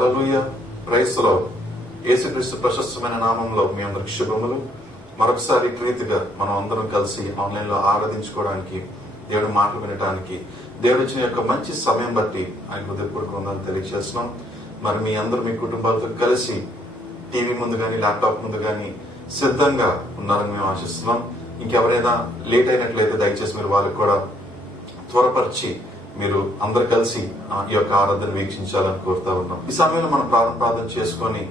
Hallelujah, praise the lord. యేసుక్రీస్తు ప్రశస్తమైన నామంలో మీ అందరికి శుభములు. మరొకసారి ప్రీతిగా మనం అందరం కలిసి ఆన్లైన్ లో ఆరాధించుకోవడానికి, దేవుడి మాటలు వినడానికి దేవుడి ఇచ్చిన యొక్క మంచి సమయం బట్టి ఆయన హృదయపూర్వక వందనాలు తెలియజేస్తున్నాం. మరి మీ అందరూ మీ కుటుంబాలతో కలిసి టీవీ ముందు కానీ ల్యాప్టాప్ ముందు కానీ సిద్ధంగా ఉన్నారని మేము ఆశిస్తున్నాం. ఇంకెవరైనా లేట్ అయినట్లయితే దయచేసి మీరు వాళ్ళకి కూడా త్వరపరిచి మీరు అందరు కలిసి ఈ యొక్క ఆరాధన వీక్షించాలని కోరుతా ఉన్నాం. ఈ సమయంలో మనం ప్రార్థన చేసుకొని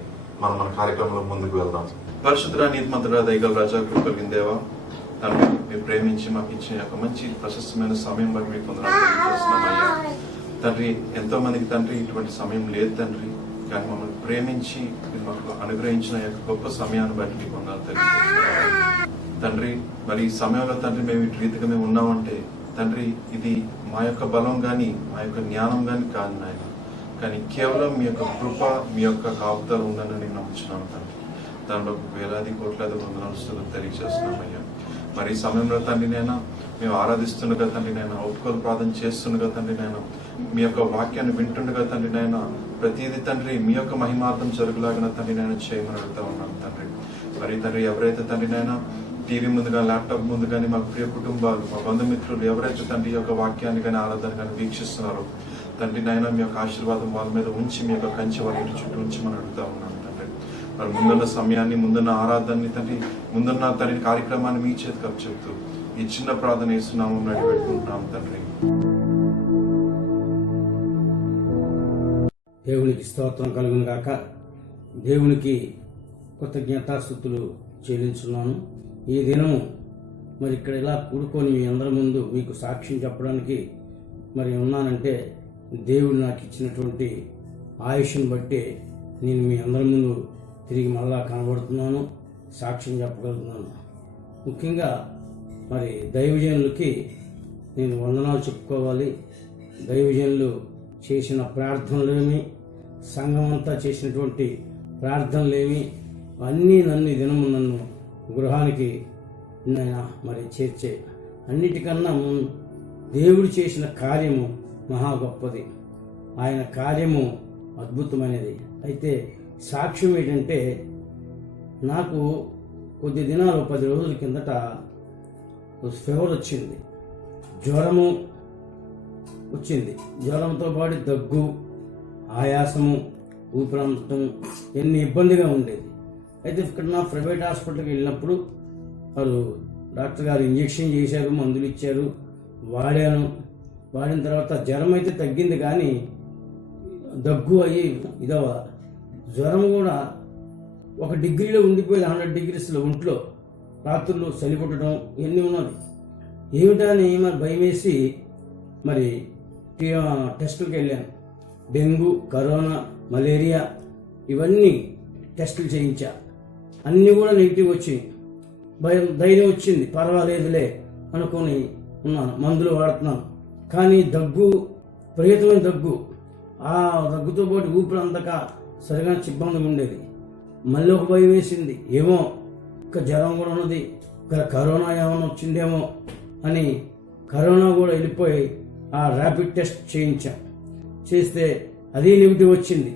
మనం మన కార్యక్రమంలో ముందుకు వెళ్దాం. పరిశుద్ధ నీతిమంతుడా, దయగల రాజా, కృపగల దేవా, తండ్రి మీరు ప్రేమించి మాకు ఇచ్చిన యొక్క మంచి ప్రశస్తమైన సమయం బట్టి మీకు తెలియజేస్తున్నామయ్యా. తండ్రి, ఎంతో మందికి తండ్రి ఇటువంటి సమయం లేదు తండ్రి, కానీ మమ్మల్ని ప్రేమించి మీరు మాకు అనుగ్రహించిన యొక్క గొప్ప సమయాన్ని బట్టి మీకు వందనాలు తెలియజేస్తున్నాం తండ్రి. మరి ఈ సమయంలో తండ్రి మేము ఇటు రీతిగా మేము ఉన్నామంటే తండ్రి, ఇది మా యొక్క బలం గాని మా యొక్క జ్ఞానం గాని కాదు నాయన, కానీ కేవలం మీ యొక్క కృప, మీ యొక్క కాపుదలు ఉందని నేను నమ్ముచున్నాను తండ్రి. దానిలో వేలాది కోట్లాది వందనాలు తెలియజేస్తున్నామయ్యా. మరి ఈ సమయంలో తండ్రి నేను మేము ఆరాధిస్తుండగా తండ్రి నేను ఒప్పుకోలు ప్రార్థన చేస్తుండగా తండ్రి నేను మీ యొక్క వాక్యాన్ని వింటుండగా తండ్రి నేను ప్రతిదీ తండ్రి మీ యొక్క మహిమార్థం జరుగులాగిన తండ్రి నేను చేయమని అడుగుతా ఉన్నాను తండ్రి. మరి తండ్రి ఎవరైతే తండ్రి నేను టీవీ ముందు కానీ ల్యాప్టాప్ ముందు కానీ మా ప్రియ కుటుంబాలు, మా బంధుమిత్రులు ఎవరైతే తండ్రి యొక్క వాక్యాన్ని కానీ ఆరాధన కానీ వీక్షిస్తున్నారో తండ్రి నాయన మీ యొక్క ఆశీర్వాదం వాళ్ళ మీద ఉంచి మీ యొక్క కంచె వాళ్ళ ఇంటి చుట్టూ ఉంచమని అడుగుతా ఉన్నాను తండ్రి. మరి ముందున్న సమయాన్ని, ముందున్న ఆరాధనని తండ్రి, ముందున్న తండ్రి కార్యక్రమాన్ని మీ చేతికి అప్పచెప్తూ ఈ చిన్న ప్రార్థన ఇస్తున్నాము నడిపెట్టుకుంటున్నాం తండ్రి. దేవునికి స్తోత్రం కలుగును గాక. దేవునికి కృతజ్ఞతాస్తుతులు చెల్లించున్నాను. ఈ దినము మరి ఇక్కడ ఇలా కూడుకొని మీ అందరి ముందు మీకు సాక్ష్యం చెప్పడానికి మరి ఉన్నానంటే దేవుడు నాకు ఇచ్చినటువంటి ఆయుష్ను బట్టి నేను మీ అందరి ముందు తిరిగి మళ్ళా కనబడుతున్నాను, సాక్ష్యం చెప్పగలుగుతున్నాను. ముఖ్యంగా మరి దైవజనులకి నేను వందనాలు చెప్పుకోవాలి. దైవజనులు చేసిన ప్రార్థనలేమి, సంఘం అంతా చేసినటువంటి ప్రార్థనలేమి అన్నీ నన్ను దినము నన్ను గృహానికి మరి చేర్చే. అన్నిటికన్నా దేవుడు చేసిన కార్యము మహా గొప్పది, ఆయన కార్యము అద్భుతమైనది. అయితే సాక్ష్యం ఏంటంటే, నాకు కొద్ది దినాలు 10 రోజుల కిందట ఫీవర్ వచ్చింది, జ్వరము వచ్చింది. జ్వరంతో పాటు దగ్గు, ఆయాసము, ఊపిరందటం ఎన్ని ఇబ్బందిగా ఉండేది. అయితే ఇక్కడ నా ప్రైవేట్ హాస్పిటల్కి వెళ్ళినప్పుడు వారు డాక్టర్ గారు ఇంజెక్షన్ చేశారు, మందులు ఇచ్చారు, వాడాను. వాడిన తర్వాత జ్వరం అయితే తగ్గింది, కానీ దగ్గు అయ్యి ఇదవ జ్వరం కూడా 1 డిగ్రీలో ఉండిపోయింది, 100 డిగ్రీస్లో ఒంట్లో. రాత్రులు చలి పుట్టడం ఇవన్నీ ఉన్నది. ఏమిటని మరి భయం వేసి మరి టెస్టులకు వెళ్ళాను. డెంగ్యూ, కరోనా, మలేరియా ఇవన్నీ టెస్టులు చేయించా. అన్నీ కూడా నెగిటివ్ వచ్చాయి. ధైర్యం వచ్చింది, పర్వాలేదులే అనుకొని ఉన్నాను, మందులు వాడుతున్నాను. కానీ దగ్గు, విపరీతమైన దగ్గు, ఆ దగ్గుతో పాటు ఊపిరి అందక సరిగా ఇబ్బందిగా ఉండేది. మళ్ళీ ఒక భయం వేసింది, ఏమో ఇంకా జ్వరం కూడా ఉన్నది, ఇంకా కరోనా ఏమైనా వచ్చిందేమో అని కరోనా కూడా వెళ్ళిపోయి ఆ ర్యాపిడ్ టెస్ట్ చేయించాం. చేస్తే అది నెగిటివ్ వచ్చింది.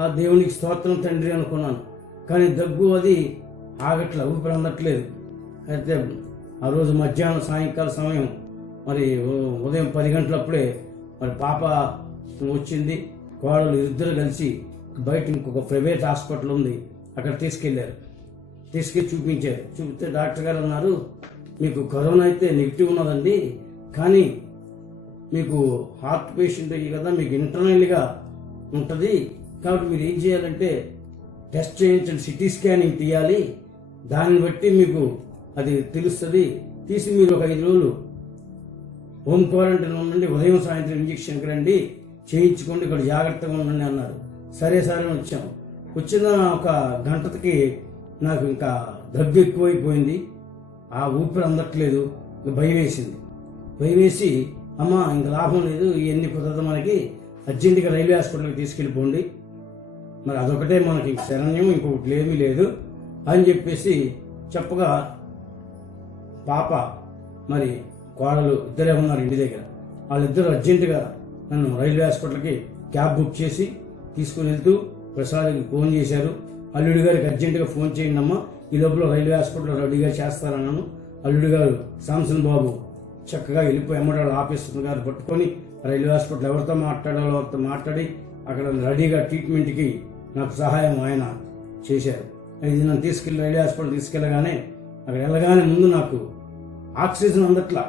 ఆ దేవునికి స్తోత్రం తండ్రి అనుకున్నాను. కానీ దగ్గు అది ఆగట్ల, ఊపిరి అందట్లేదు. అయితే ఆ రోజు మధ్యాహ్నం సాయంకాల సమయం మరి ఉదయం 10 గంటలప్పుడే మరి పాప వచ్చింది, కోడలు ఇద్దరు కలిసి బయట ఇంకొక ప్రైవేట్ హాస్పిటల్ ఉంది అక్కడ తీసుకెళ్లారు. తీసుకెళ్ళి చూపించారు. చూపితే డాక్టర్ గారు అన్నారు, మీకు కరోనా అయితే నెగిటివ్ ఉన్నదండి, కానీ మీకు హార్ట్ పేషెంట్ అయ్యి కదా, మీకు ఇంటర్నల్గా ఉంటుంది, కాబట్టి మీరు ఏం చేయాలంటే టెస్ట్ చేయించండి, సిటీ స్కానింగ్ తీయాలి, దాన్ని బట్టి మీకు అది తెలుస్తుంది, తీసి మీరు ఒక 5 రోజులు హోమ్ క్వారంటైన్ ఉండండి, ఉదయం సాయంత్రం ఇంజక్షన్కి రండి, చేయించుకోండి, ఇక్కడ జాగ్రత్తగా ఉండండి అన్నారు. సరే సరే వచ్చాం. వచ్చిన ఒక గంటకి నాకు ఇంకా దగ్గు ఎక్కువైపోయింది, ఆ ఊపిరి అందట్లేదు, భయం వేసింది. భయం వేసి అమ్మ ఇంక లాభం లేదు, ఇవన్నీ కుదరదు, మనకి అర్జెంటుగా రైల్వే హాస్పిటల్కి తీసుకెళ్ళిపోండి, మరి అదొకటే మనకి శరణ్యం, ఇంకొకటి ఏమీ లేదు అని చెప్పేసి చెప్పగా పాప మరి కోడలు ఇద్దరే ఉన్నారు ఇంటి దగ్గర. వాళ్ళిద్దరూ అర్జెంటుగా నన్ను రైల్వే హాస్పిటల్కి క్యాబ్ బుక్ చేసి తీసుకుని వెళ్తూ ప్రసాద్కి ఫోన్ చేశారు. అల్లుడి గారికి అర్జెంటుగా ఫోన్ చేయండి అమ్మా, ఈ లోపల రైల్వే హాస్పిటల్లో రెడీగా చేస్తారన్నాను. అల్లుడి గారు శాంసన్ బాబు చక్కగా వెళ్ళిపోయి ఎమ్మడాడు ఆఫీసర్ గారు పట్టుకొని రైల్వే హాస్పిటల్ ఎవరితో మాట్లాడాలో వారితో మాట్లాడి అక్కడ రెడీగా ట్రీట్మెంట్కి నాకు సహాయం ఆయన చేశారు. ఇది నన్ను తీసుకెళ్ళి రైల్వే హాస్పిటల్ తీసుకెళ్ళగానే అక్కడ వెళ్ళగానే ముందు నాకు ఆక్సిజన్ అందట్లా.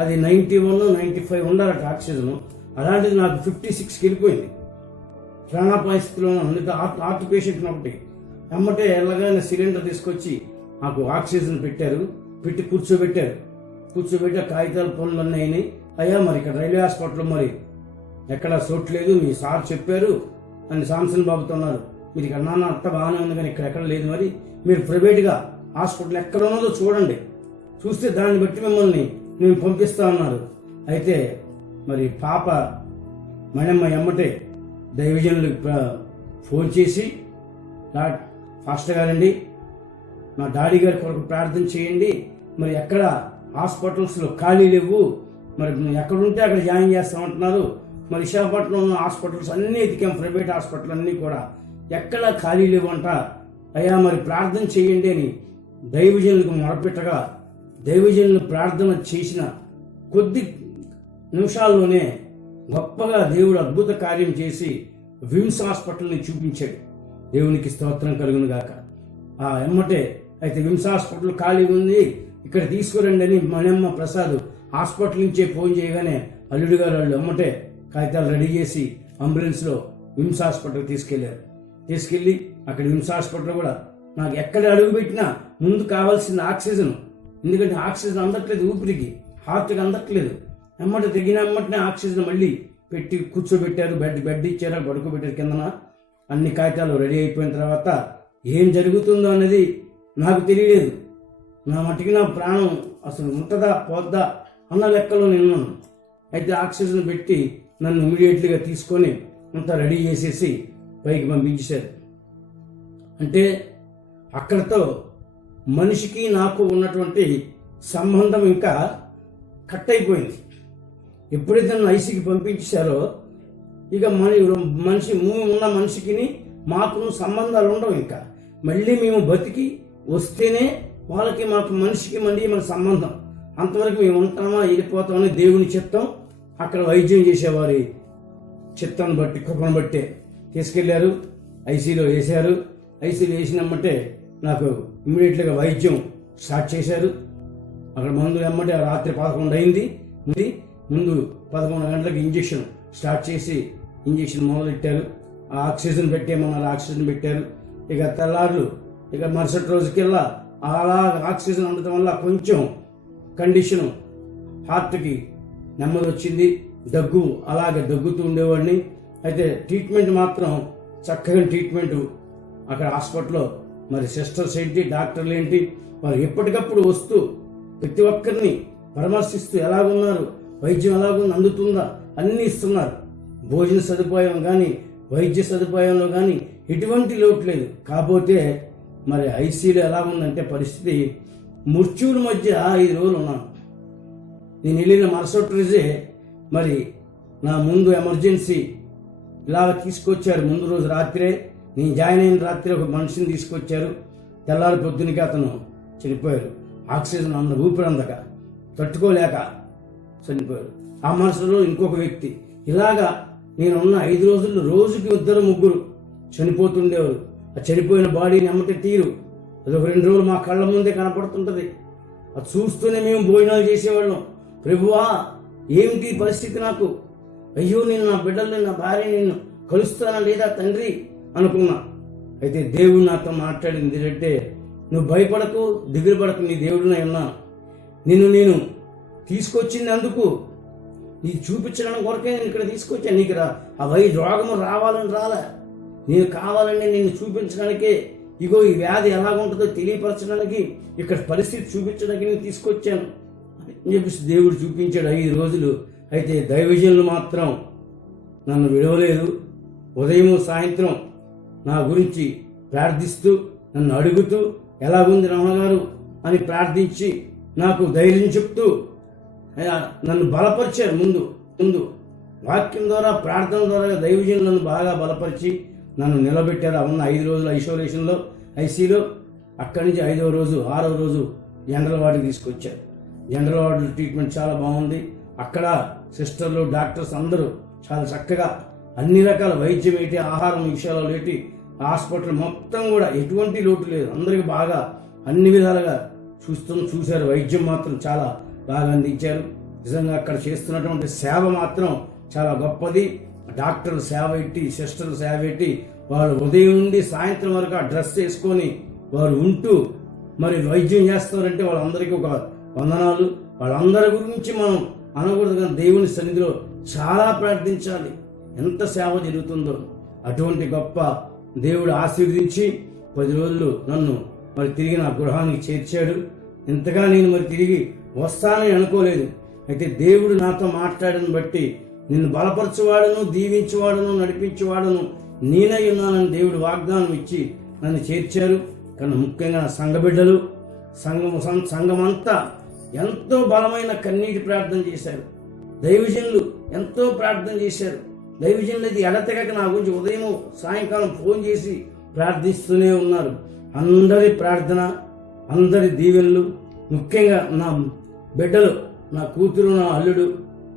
అది 91, 95 ఉండాలట ఆక్సిజన్. అలాంటిది నాకు 56కి వెళ్ళిపోయింది. ప్రాణాపాయ స్థితిలో అందుకే హార్ట్ పేషెంట్ ఒకటి ఎమ్మటే వెళ్ళగానే సిలిండర్ తీసుకొచ్చి నాకు ఆక్సిజన్ పెట్టారు. పెట్టి కూర్చోబెట్టి కాగితాల పనులన్నీ అయినాయి. అయ్యా మరి ఇక్కడ రైల్వే హాస్పిటల్లో మరి ఎక్కడా చోట్లేదు, మీ సార్ చెప్పారు అని శాంసన్ బాబుతో అన్నారు. మీరు ఇక్కడ నాన్న అంత బాగానే ఉంది కానీ ఇక్కడ ఎక్కడ లేదు, మరి మీరు ప్రైవేట్గా హాస్పిటల్ ఎక్కడ ఉన్నదో చూడండి, చూస్తే దాన్ని బట్టి మిమ్మల్ని నేను పంపిస్తా ఉన్నారు. అయితే మరి పాప మణమ్మ ఎమ్మటే దైవజనులకు ఫోన్ చేసి, ఫాస్టర్ గారండి మా డాడీ గారి కొరకు ప్రార్థన చేయండి, మరి ఎక్కడ హాస్పిటల్స్లో ఖాళీ లేవు, మరి ఎక్కడుంటే అక్కడ జాయిన్ చేస్తామంటున్నారు. మరి విశాఖపట్నంలో ఉన్న హాస్పిటల్స్ అన్నీ ఎతికాం, ప్రైవేట్ హాస్పిటల్ అన్నీ కూడా ఎక్కడ ఖాళీ లేవు అంట. అయ్యా మరి ప్రార్థన చేయండి అని దైవజనులకు మొరపెట్టగా దైవజనులు ప్రార్థన చేసిన కొద్ది నిమిషాల్లోనే గొప్పగా దేవుడు అద్భుత కార్యం చేసి విమ్స్ హాస్పిటల్ని చూపించాడు. దేవునికి స్తోత్రం కలుగును గాక. ఆ ఎమ్మటే అయితే విమ్స్ హాస్పిటల్ ఖాళీ ఉంది, ఇక్కడ తీసుకురండి అని మణమ్మ ప్రసాద్ హాస్పిటల్ నుంచే ఫోన్ చేయగానే అల్లుడు గారు వాళ్ళు ఎమ్మటే కాగితాలు రెడీ చేసి అంబులెన్స్లో విమ్స్ హాస్పిటల్ తీసుకెళ్ళి అక్కడ విమ్స్ హాస్పిటల్ కూడా నాకు ఎక్కడ అడుగు పెట్టినా ముందు కావాల్సిన ఆక్సిజన్, ఎందుకంటే ఆక్సిజన్ అందట్లేదు, ఊపిరికి హార్ట్కి అందట్లేదు. ఎమ్మటే తగిన ఎమ్మటనే ఆక్సిజన్ మళ్ళీ పెట్టి కూర్చోబెట్టారు. బెడ్ ఇచ్చారు, పడుకోబెట్టారు కిందన. అన్ని కాగితాలు రెడీ అయిపోయిన తర్వాత ఏం జరుగుతుందో అనేది నాకు తెలియలేదు. నా మట్టికి నా ప్రాణం అసలు ఉంటుందా పోద్దా అన్న లెక్కలో నిన్నాను. అయితే ఆక్సిజన్ పెట్టి నన్ను ఇమీడియట్లీగా తీసుకొని అంతా రెడీ చేసేసి పైకి పంపించేశారు. అంటే అక్కడతో మనిషికి నాకు ఉన్నటువంటి సంబంధం ఇంకా కట్ అయిపోయింది. ఎప్పుడైతే నన్ను ఐసీకి పంపించారో ఇక మనిషి ఉన్న మనిషికి మాకు సంబంధాలు ఉండవు. ఇంకా మళ్ళీ మేము బతికి వస్తేనే వాళ్ళకి మాకు మనిషికి మళ్ళీ మన సంబంధం. అంతవరకు మేము ఉంటామా వెళ్ళిపోతామని దేవుని చిత్తం. అక్కడ వైద్యం చేసేవారి చిత్తాన్ని బట్టి కృపను బట్టే తీసుకెళ్లారు, ఐసీలో వేశారు. ఐసీలో వేసినమ్మంటే నాకు ఇమ్మీడియట్గా వైద్యం స్టార్ట్ చేశారు. అక్కడ మందు ఎమ్మటే రాత్రి 11 అయింది. ముందు 11 గంటలకు ఇంజక్షన్ స్టార్ట్ చేసి ఇంజక్షన్ మొదలెట్టారు. ఆ ఆక్సిజన్ పెట్టేమన్నారు, ఆక్సిజన్ పెట్టారు. ఇక తెల్లారులు ఇక మరుసటి రోజుకెల్లా అలా ఆక్సిజన్ అందడం వల్ల కొంచెం కండిషను హార్ట్కి నెమ్మది వచ్చింది. దగ్గు అలాగే దగ్గుతూ ఉండేవాడిని. అయితే ట్రీట్మెంట్ మాత్రం చక్కగా ట్రీట్మెంట్ అక్కడ హాస్పిటల్లో మరి సిస్టర్స్ ఏంటి, డాక్టర్లు ఏంటి, వారు ఎప్పటికప్పుడు వస్తూ ప్రతి ఒక్కరిని పరామర్శిస్తూ ఎలాగున్నారు, వైద్యం ఎలాగుంది, అందుతుందా అన్నీ ఇస్తున్నారు. భోజన సదుపాయం కానీ వైద్య సదుపాయంలో కానీ ఎటువంటి లోటు లేదు. కాకపోతే మరి ఐసీలో ఎలా ఉందంటే పరిస్థితి మృత్యువుల మధ్య 5 రోజులు ఉన్నాను. నేను వెళ్ళిన మరుసటి రోజే మరి నా ముందు ఎమర్జెన్సీ ఇలాగ తీసుకొచ్చారు. ముందు రోజు రాత్రే నేను జాయిన్ అయిన రాత్రి ఒక మనిషిని తీసుకొచ్చారు. తెల్లారి పొద్దునకి అతను చనిపోయారు. ఆక్సిజన్ ఊపిరి అందక తట్టుకోలేక చనిపోయారు. ఆ మనసులో ఇంకొక వ్యక్తి. ఇలాగా నేను ఉన్న 5 రోజుల్లో రోజుకి 2-3 చనిపోతుండేవారు. ఆ చనిపోయిన బాడీని ఎమ్మటే తీరు అదొక 2 రోజులు మా కళ్ళ ముందే కనపడుతుంటది. అది చూస్తూనే మేము భోజనాలు చేసేవాళ్ళం. ప్రభువా ఏమిటి పరిస్థితి నాకు, అయ్యో నేను నా బిడ్డల్ని నా భార్య నిన్ను కలుస్తానా లేదా తండ్రి అనుకున్నా. అయితే దేవుడు నాతో మాట్లాడింది ఏంటంటే, నువ్వు భయపడకు, దిగులు పడకు, నీ దేవుడినే ఉన్నాను. నేను తీసుకొచ్చింది అందుకు నీకు చూపించడానికి కొరకే నేను ఇక్కడ తీసుకొచ్చాను. నీకు ఆ రోగము రావాలని రాలే, నేను కావాలని నిన్ను చూపించడానికే, ఇగో ఈ వ్యాధి ఎలాగుంటుందో తెలియపరచడానికి, ఇక్కడ పరిస్థితి చూపించడానికి నేను తీసుకొచ్చాను అని చెప్పేసి దేవుడు చూపించాడు 5 రోజులు. అయితే దైవజనులు మాత్రం నన్ను విడవలేదు. ఉదయం సాయంత్రం నా గురించి ప్రార్థిస్తూ నన్ను అడుగుతూ ఎలాగుంది రమణగారు అని ప్రార్థించి నాకు ధైర్యం చెప్తూ నన్ను బలపరిచారు. ముందు వాక్యం ద్వారా, ప్రార్థన ద్వారా దైవజనులు నన్ను బాగా బలపరిచి నన్ను నిలబెట్టారు. ఉన్న 5 రోజులు ఐసోలేషన్లో, ఐసీలో, అక్కడి నుంచి 5వ రోజు 6వ రోజు జనరల్ వార్డుకి తీసుకొచ్చారు. జనరల్ వార్డు ట్రీట్మెంట్ చాలా బాగుంది. అక్కడ సిస్టర్లు, డాక్టర్స్ అందరూ చాలా చక్కగా అన్ని రకాల వైద్యం ఏంటి, ఆహారం విషయాలు ఏంటి, హాస్పిటల్ మొత్తం కూడా ఎటువంటి లోటు లేదు. అందరికి బాగా అన్ని విధాలుగా చూశారు. వైద్యం మాత్రం చాలా బాగా అందించారు. నిజంగా అక్కడ చేస్తున్నటువంటి సేవ మాత్రం చాలా గొప్పది. డాక్టర్లు సేవ పెట్టి, సిస్టర్లు సేవ పెట్టి, వాళ్ళు ఉదయం నుండి సాయంత్రం వరకు ఆ డ్రెస్ వేసుకొని వారు ఉంటూ మరి వైద్యం చేస్తారంటే వాళ్ళందరికీ ఒక వందనాలు. వాళ్ళందరి గురించి మనం అనకూడదు, కానీ దేవుని సన్నిధిలో చాలా ప్రార్థించాలి. ఎంత సేవ జరుగుతుందో అటువంటి గొప్ప దేవుడు ఆశీర్వదించి 10 రోజులు నన్ను మరి తిరిగి నా గృహానికి చేర్చాడు. ఇంతగా నేను మరి తిరిగి వస్తానని అనుకోలేదు. అయితే దేవుడు నాతో మాట్లాడని బట్టి నిన్ను బలపరచువాడును, దీవించువాడును, నడిపించువాడును నేనై ఉన్నానని దేవుడు వాగ్దానం ఇచ్చి నన్ను చేర్చారు. కానీ ముఖ్యంగా నా సంఘ బిడ్డలు, సంఘమంతా ఎంతో బలమైన కన్నీటి ప్రార్థన చేశారు. దైవజనులు ఎంతో ప్రార్థన చేశారు. దైవజనులు అది ఎడతెగక నా గురించి ఉదయం సాయంకాలం ఫోన్ చేసి ప్రార్థిస్తూనే ఉన్నారు. అందరి ప్రార్థన, అందరి దీవెనలు, ముఖ్యంగా నా బిడ్డలు, నా కూతురు, నా అల్లుడు,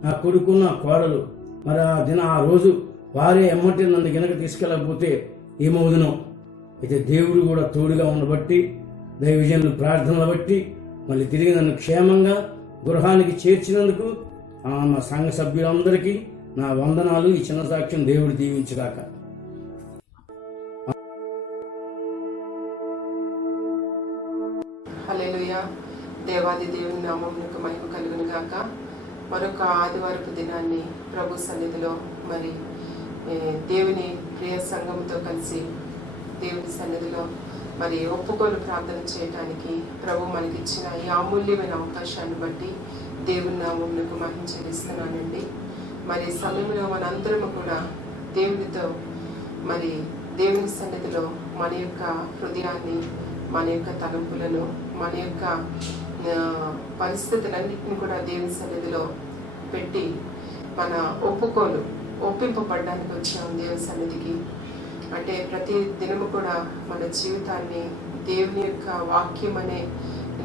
నా కొడుకు, నా కోడలు, మరి ఆ రోజు వారే ఎమ్మటి నన్ను గనక తీసుకెళ్ళకపోతే ఏమవుదునో. అయితే దేవుడు కూడా తోడుగా ఉండబట్టి, దైవజనులు ప్రార్థనలు బట్టి మళ్ళీ తిరిగి నన్ను క్షేమంగా గృహానికి చేర్చినందుకు మా సంఘ సభ్యులందరికీ నా వందనాలు. ఈ చిన్న సాక్ష్యం దేవుడు దీవించుగాక. హల్లెలూయా. దేవాది దేవుని నామమునకు మహిమ కలుగును గాక. మరొక ఆదివారపు దినాన్ని ప్రభు సన్నిధిలో మరి దేవుని ప్రియ సంఘంతో కలిసి దేవుని సన్నిధిలో మరి ఒప్పుకోలు ప్రార్థన చేయడానికి ప్రభు మనకిచ్చిన ఈ అమూల్యమైన అవకాశాన్ని బట్టి దేవుని నామమునకు మహిమ చెల్లిస్తున్నానండి. మరి సమయంలో మనందరము కూడా దేవునితో మరి దేవుని సన్నిధిలో మన యొక్క హృదయాన్ని, మన యొక్క తలంపులను, మన యొక్క పరిస్థితులన్నింటినీ కూడా దేవుని సన్నిధిలో పెట్టి మన ఒప్పింపబడడానికి వచ్చాం దేవుని సన్నిధికి. అంటే ప్రతి దినము కూడా మన జీవితాన్ని దేవుని యొక్క వాక్యం అనే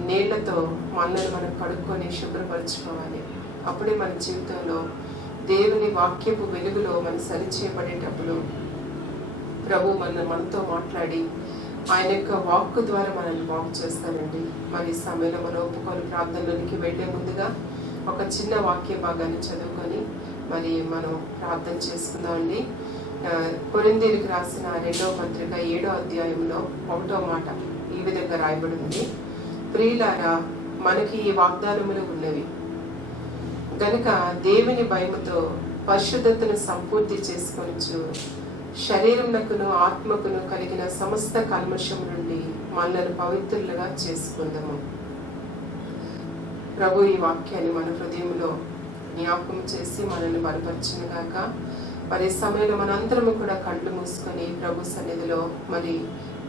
నీళ్లతో మనల్ని మనం కడుక్కొని శుభ్రపరచుకోవాలి. అప్పుడే మన జీవితంలో దేవుని వాక్యపు వెలుగులో మనం సరిచేయబడేటప్పుడు ప్రభు మనతో మాట్లాడి ఆయన యొక్క వాక్కు ద్వారా మనల్ని వాక్ చేస్తానండి. మరి సమయంలో మన ఒప్పుకోలు ప్రార్థనలోనికి వెళ్లే ముందుగా ఒక చిన్న వాక్య భాగాన్ని చదువుకొని మరి మనం ప్రార్థన చేసుకుందామండి. కొరింథీయులకు రాసిన 2వ పత్రిక 7వ అధ్యాయంలో 1వ మాట ఈ విధంగా రాయబడి ఉంది. ప్రియులారా, మనకి ఈ వాగ్దానములు ఉన్నవి గనుక దేవుని భయముతో పరిశుద్ధతను సంపూర్తి చేసుకొనుచు శరీరమునకును ఆత్మకును కలిగిన సమస్త కల్మషము నుండి మనల్ని పవిత్రులుగా చేసుకుందాము. ప్రభు ఈ వాక్యాన్ని మన హృదయంలో జ్ఞాపకం చేసి మనల్ని బలపరచును గాక. మరి సమయంలో మనందరము కూడా కళ్ళు మూసుకొని ప్రభు సన్నిధిలో మరి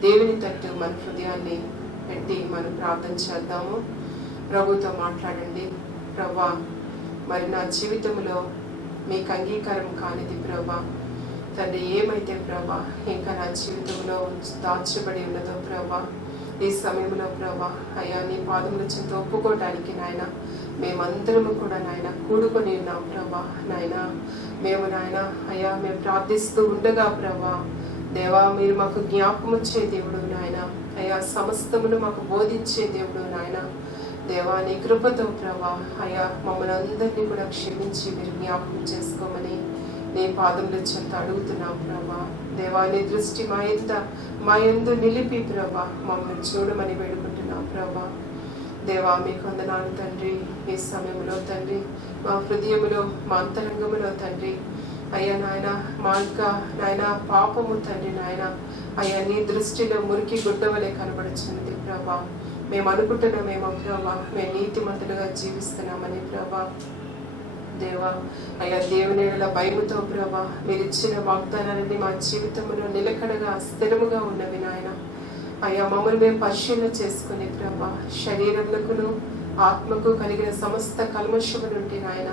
దేవుని తట్టు మన హృదయాన్ని పెట్టి మనం ప్రార్థన చేద్దాము. ప్రభుతో మాట్లాడండి. ప్రభా, మరి నా జీవితంలో మీకు అంగీకారం కానిది ప్రభా తండ్రి, ఏమైతే ప్రభా ఇంకా నా జీవితంలో దాచబడి ఉన్నదో ప్రభా, ఈ సమయంలో ప్రభా అయ్యా నీ పాదముల చెంత ఒప్పుకోవటానికి నాయన మేమందరము కూడా నాయన కూడుకొని ఉన్నాం ప్రభా. నాయన మేము నాయన అయ్యా మేము ప్రార్థిస్తూ ఉండగా ప్రభా దేవా మీరు మాకు జ్ఞాపకం ఇచ్చే దేవుడు నాయన, అయ్యా సమస్తమును మాకు బోధించే దేవుడు నాయన. దేవా నీ కృపతో ప్రభా అయ్యా మమ్మల్ని అందరినీ కూడా క్షమించి మీరు జ్ఞాపకం చేసుకోమని నీ పాదముల చెంత అడుగుతున్నాం ప్రభా. దేవా నీ దృష్టి మా యందు నిలిపి ప్రభా మమ్మల్ని చూడమని వేడుకుంటున్నాం ప్రభా. దేవా మీకు వందనాలు తండ్రి. ఈ సమయంలో తండ్రి మా హృదయములో, మా అంతరంగములో తండ్రి అయ్యా నాయన మా యొక్క నాయన పాపము తండ్రి నాయన అయ్యా నీ దృష్టిలో మురికి గుడ్డ వలె కనబడుచున్నది ప్రభా. మేము అనుకుంటున్నామేమో ప్రభా మేము నీతిమంతులుగా జీవిస్తున్నామని ప్రభా. దేవా అయ్యా దేవుని భయముతో ప్రభా మీరు ఇచ్చిన వాగ్దానాలన్నీ మా జీవితంలో నిలకడగా స్థిరముగా ఉన్నవి నాయన. అయ్యా మమ్మల్ని మేము పరిశీలన చేసుకుని ప్రభా శరీరములకును ఆత్మకు కలిగిన సమస్త కల్మషము నుండి నాయన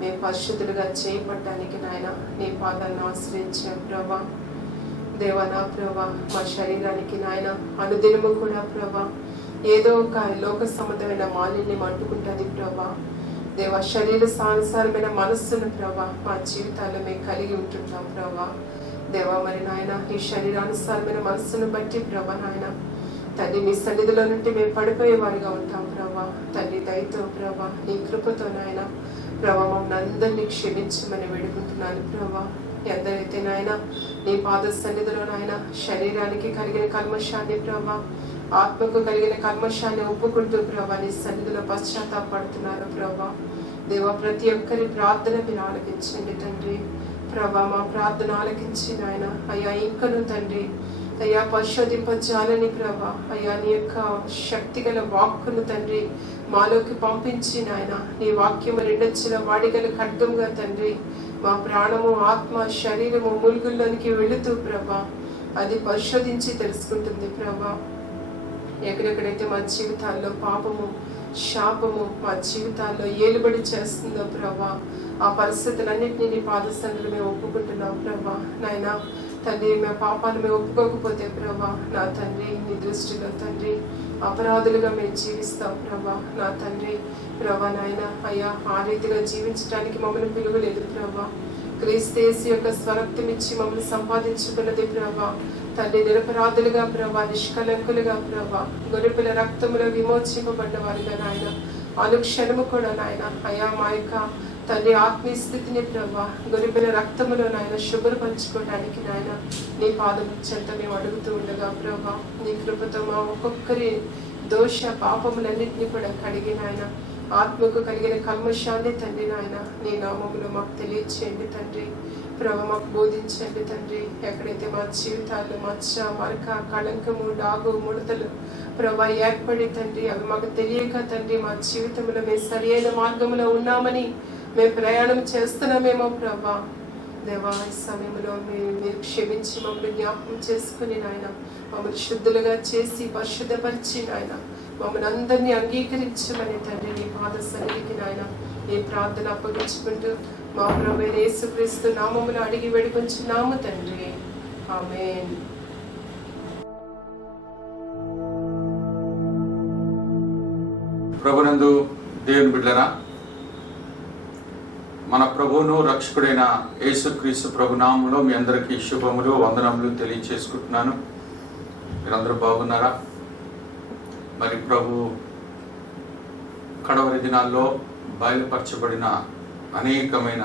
మేము పరిశుద్ధులుగా చేయబడటానికి నాయన నీ పాదాలను ఆశ్రయించాం ప్రభా. దేవా నా ప్రభా, మా శరీరానికి నాయన అనుదినము కూడా ప్రభా ఏదో ఒక లోక సంబంధమైన మాలిన్యం అంటుకుంటుంది ప్రభా. దేవా శరీర సానుసారమైన మనస్సును ప్రభా మా జీవితాల్లో మేము కలిగి ఉంటుంటాం ప్రభా. దేవా మరి నాయన ఈ శరీరానుసారమైన మనస్సును బట్టి ప్రభా నాయన తండ్రి నీ సన్నిధిలో నుండి మేము పడిపోయే వారిగా ఉంటాం ప్రభా. తండ్రి దయతో ప్రభా నీ కృపతో నాయన ప్రభా మమ్మల్ని అందరినీ క్షమించమని వేడుకుంటున్నాను ప్రభా. ఎందరైతే నాయన నీ పాద సన్నిధిలో నాయన శరీరానికి కలిగిన కల్మషాన్ని ప్రభా, ఆత్మకు కలిగిన కల్మషాన్ని ఒప్పుకుంటూ ప్రభా నీ సన్నిధిలో పశ్చాత్తాపడుతున్నారు ప్రభా. దేవా ప్రతి ఒక్కరి ప్రార్థన మీరు ఆలకించండి తండ్రి ప్రభా. మా ప్రార్థన ఆలకించి నాయన అయ్యా ఇంకను తండ్రి అయ్యా పరిశోధింపజాలని ప్రభా అయ్యా నీ యొక్క శక్తి గల వాక్కును తండ్రి మాలోకి పంపించి నాయన నీ వాక్యము రెండొచ్చిన వాడిగల ఖడ్గంగా తండ్రి మా ప్రాణము ఆత్మ శరీరము ములుగుల్లోనికి వెళుతూ ప్రభా అది పరిశోధించి తెలుసుకుంటుంది ప్రభా. ఎక్కడెక్కడైతే మా జీవితాల్లో పాపము శాపము మా జీవితాల్లో ఏలుబడి చేస్తుందో ప్రభా ఆ పరిస్థితులన్నింటినీ నీ పాదసన్నిధిలో మేము ఒప్పుకుంటున్నాం ప్రభా. నాయన తండ్రి మా పాపాలు మేము ఒప్పుకోకపోతే ప్రభా నా తండ్రి నీ దృష్టిలో తండ్రి అపరాధులుగా మేము జీవిస్తాం ప్రభా. నా తండ్రి ప్రభా నాయన అయ్యా ఆ రీతిగా జీవించడానికి మమ్మల్ని పిలువలేదు ప్రభా. క్రీస్తు యొక్క స్వరక్తం ఇచ్చి మమ్మల్ని సంపాదించుకున్నది ప్రభా తండ్రి. నిరపరాధులుగా ప్రభా, నిష్కలంకులుగా ప్రభా, గొర్రెపిల్ల రక్తములో విమోచింపబడ్డ వారిగా నాయన అనుక్షణము కూడా నాయన అయ్యా మా యొక్క తండ్రి ఆత్మీయ స్థితిని ప్రభా గొర్రెపిల్ల రక్తములో నాయన శుభ్రపరచుకోవడానికి నాయన నీ పాదం చెంత మేము అడుగుతూ ఉండగా ప్రభా నీ కృపతో మా ఒక్కొక్కరి దోష పాపములన్నింటినీ కూడా కడిగి నాయన ఆత్మకు కలిగిన కల్మషాన్ని తండ్రి నాయన నీ నామములో మాకు తెలియచేయండి తండ్రి ప్రభా. మాకు బోధించండి తండ్రి. ఎక్కడైతే మా జీవితాల్లో మచ్చ మరక కళంకము డాగు ముడతలు ప్రభా ఏర్పడి తండ్రి అవి మాకు తెలియక తండ్రి మా జీవితంలో మేము సరి అయిన మార్గంలో ఉన్నామని మేము ప్రయాణం చేస్తున్నామేమో ప్రభా. దేవా ఈ సమయంలో మీరు క్షమించి మమ్మల్ని జ్ఞాపకం చేసుకుని నాయన మమ్మల్ని శుద్ధులుగా చేసి పరిశుద్ధపరిచి నాయన మమ్మల్ని అందరినీ అంగీకరించమని తండ్రి నీ పాద సన్నిధికి నాయన నీ ప్రార్థన అప్పగించుకుంటూ మా ప్రభువైన యేసుక్రీస్తు నామములో అడిగి వేడుకొంచున్నాము తండ్రి. ఆమేన్. ప్రభునందు దేవుని బిడ్డలారా, మన ప్రభువును రక్షకుడైన యేసుక్రీస్తు ప్రభు నామములో మీ అందరికీ శుభములు వందనములు తెలియచేసుకుంటున్నాను. మీరందరూ బాగున్నారా? మరి ప్రభు కడవరి దినాల్లో బయలుపరచబడిన అనేకమైన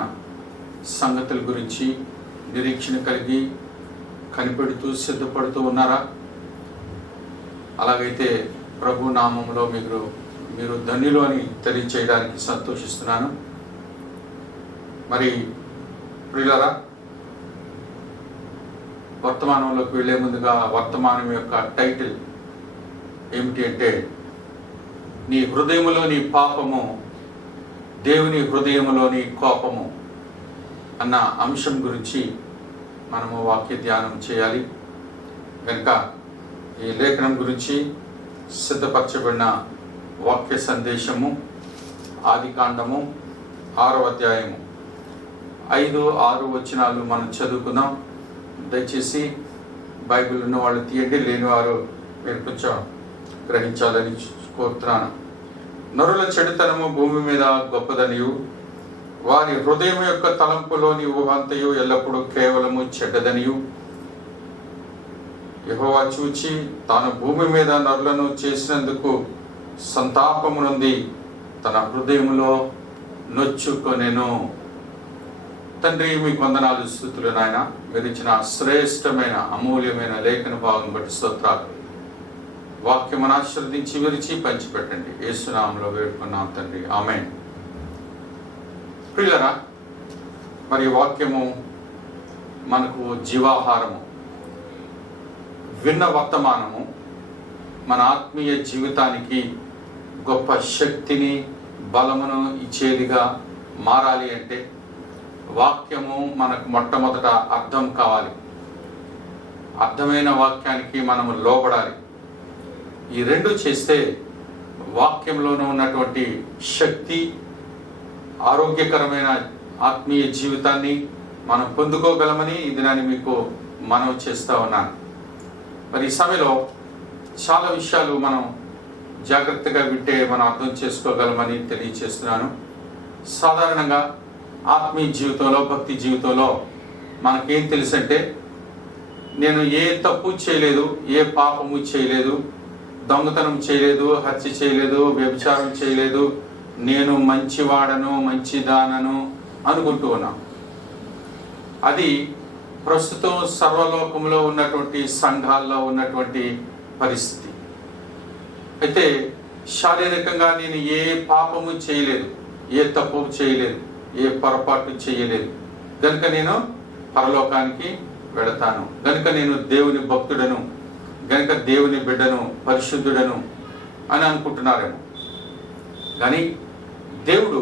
సంగతుల గురించి నిరీక్షణ కలిగి కనిపెడుతూ సిద్ధపడుతూ ఉన్నారా? అలాగైతే ప్రభు నామములో మీరు ధన్యులు అని తెలియచేయడానికి సంతోషిస్తున్నాను. మరి ప్రియులారా, వర్తమానంలోకి వెళ్లే ముందుగా వర్తమానం యొక్క టైటిల్ ఏమిటి అంటే, నీ హృదయములోని పాపము దేవుని హృదయములోని కోపము అన్న అంశం గురించి మనము వాక్య ధ్యానం చేయాలి. కనుక ఈ లేఖనం గురించి సిద్ధపరచబడిన వాక్య సందేశము ఆదికాండము 6వ అధ్యాయము 5-6 వచనాలు మనం చదువుకుందాం. దయచేసి బైబిల్ ఉన్న వాళ్ళు తీయండి, లేని వారు మీరు కొంచెం గ్రహించాలని కోరుతున్నాను. నరుల చెడుతనము భూమి మీద గొప్పదనియు, వారి హృదయం యొక్క తలంపులోని ఊహంతయు ఎల్లప్పుడూ కేవలము చెడ్డదనియు యెహోవా చూచి తాను భూమి మీద నరులను చేసినందుకు సంతాపమునుంది తన హృదయములో నొచ్చుకొనెను. తండ్రి మీకు వందనాలు, స్తుతులు నాయన. మీరు ఇచ్చిన శ్రేష్టమైన అమూల్యమైన లేఖన భాగం బట్టి స్తోత్రాలు. వాక్యమును ఆశీర్వదించి విరిచి పంచిపెట్టండి. యేసు నామములో వేడుకున్నాం తండ్రి, ఆమేన్. ప్రియులారా, మరి వాక్యము మనకు జీవాహారము. విన్న వర్తమానము మన ఆత్మీయ జీవితానికి గొప్ప శక్తిని బలమును ఇచ్చేదిగా మారాలి అంటే వాక్యము మనకు మొట్టమొదట అర్థం కావాలి. అర్థమైన వాక్యానికి మనము లోబడాలి. ఈ రెండు చేస్తే వాక్యంలోనూ ఉన్నటువంటి శక్తి, ఆరోగ్యకరమైన ఆత్మీయ జీవితాన్ని మనం పొందుకోగలమని ఈ దినాన్ని మీకు మనవి చేస్తూ ఉన్నాను. మరి ఈ సమయంలో చాలా విషయాలు మనం జాగ్రత్తగా వింటే మనం అర్థం చేసుకోగలమని తెలియచేస్తున్నాను. సాధారణంగా ఆత్మీయ జీవితంలో, భక్తి జీవితంలో మనకేం తెలుసంటే, నేను ఏ తప్పు చేయలేదు, ఏ పాపము చేయలేదు, దొంగతనం చేయలేదు, హత్య చేయలేదు, వ్యభిచారం చేయలేదు, నేను మంచివాడను, మంచిదానను అనుకుంటూ ఉన్నాం. అది ప్రస్తుతం సర్వలోకంలో ఉన్నటువంటి సంఘాల్లో ఉన్నటువంటి పరిస్థితి. అయితే శారీరకంగా నేను ఏ పాపము చేయలేదు, ఏ తప్పు చేయలేదు, ఏ పొరపాటు చేయలేదు, కనుక నేను పరలోకానికి వెళతాను, గనుక నేను దేవుని భక్తుడను, గనుక దేవుని బిడ్డను, పరిశుద్ధుడను అని అనుకుంటున్నారేమో. కానీ దేవుడు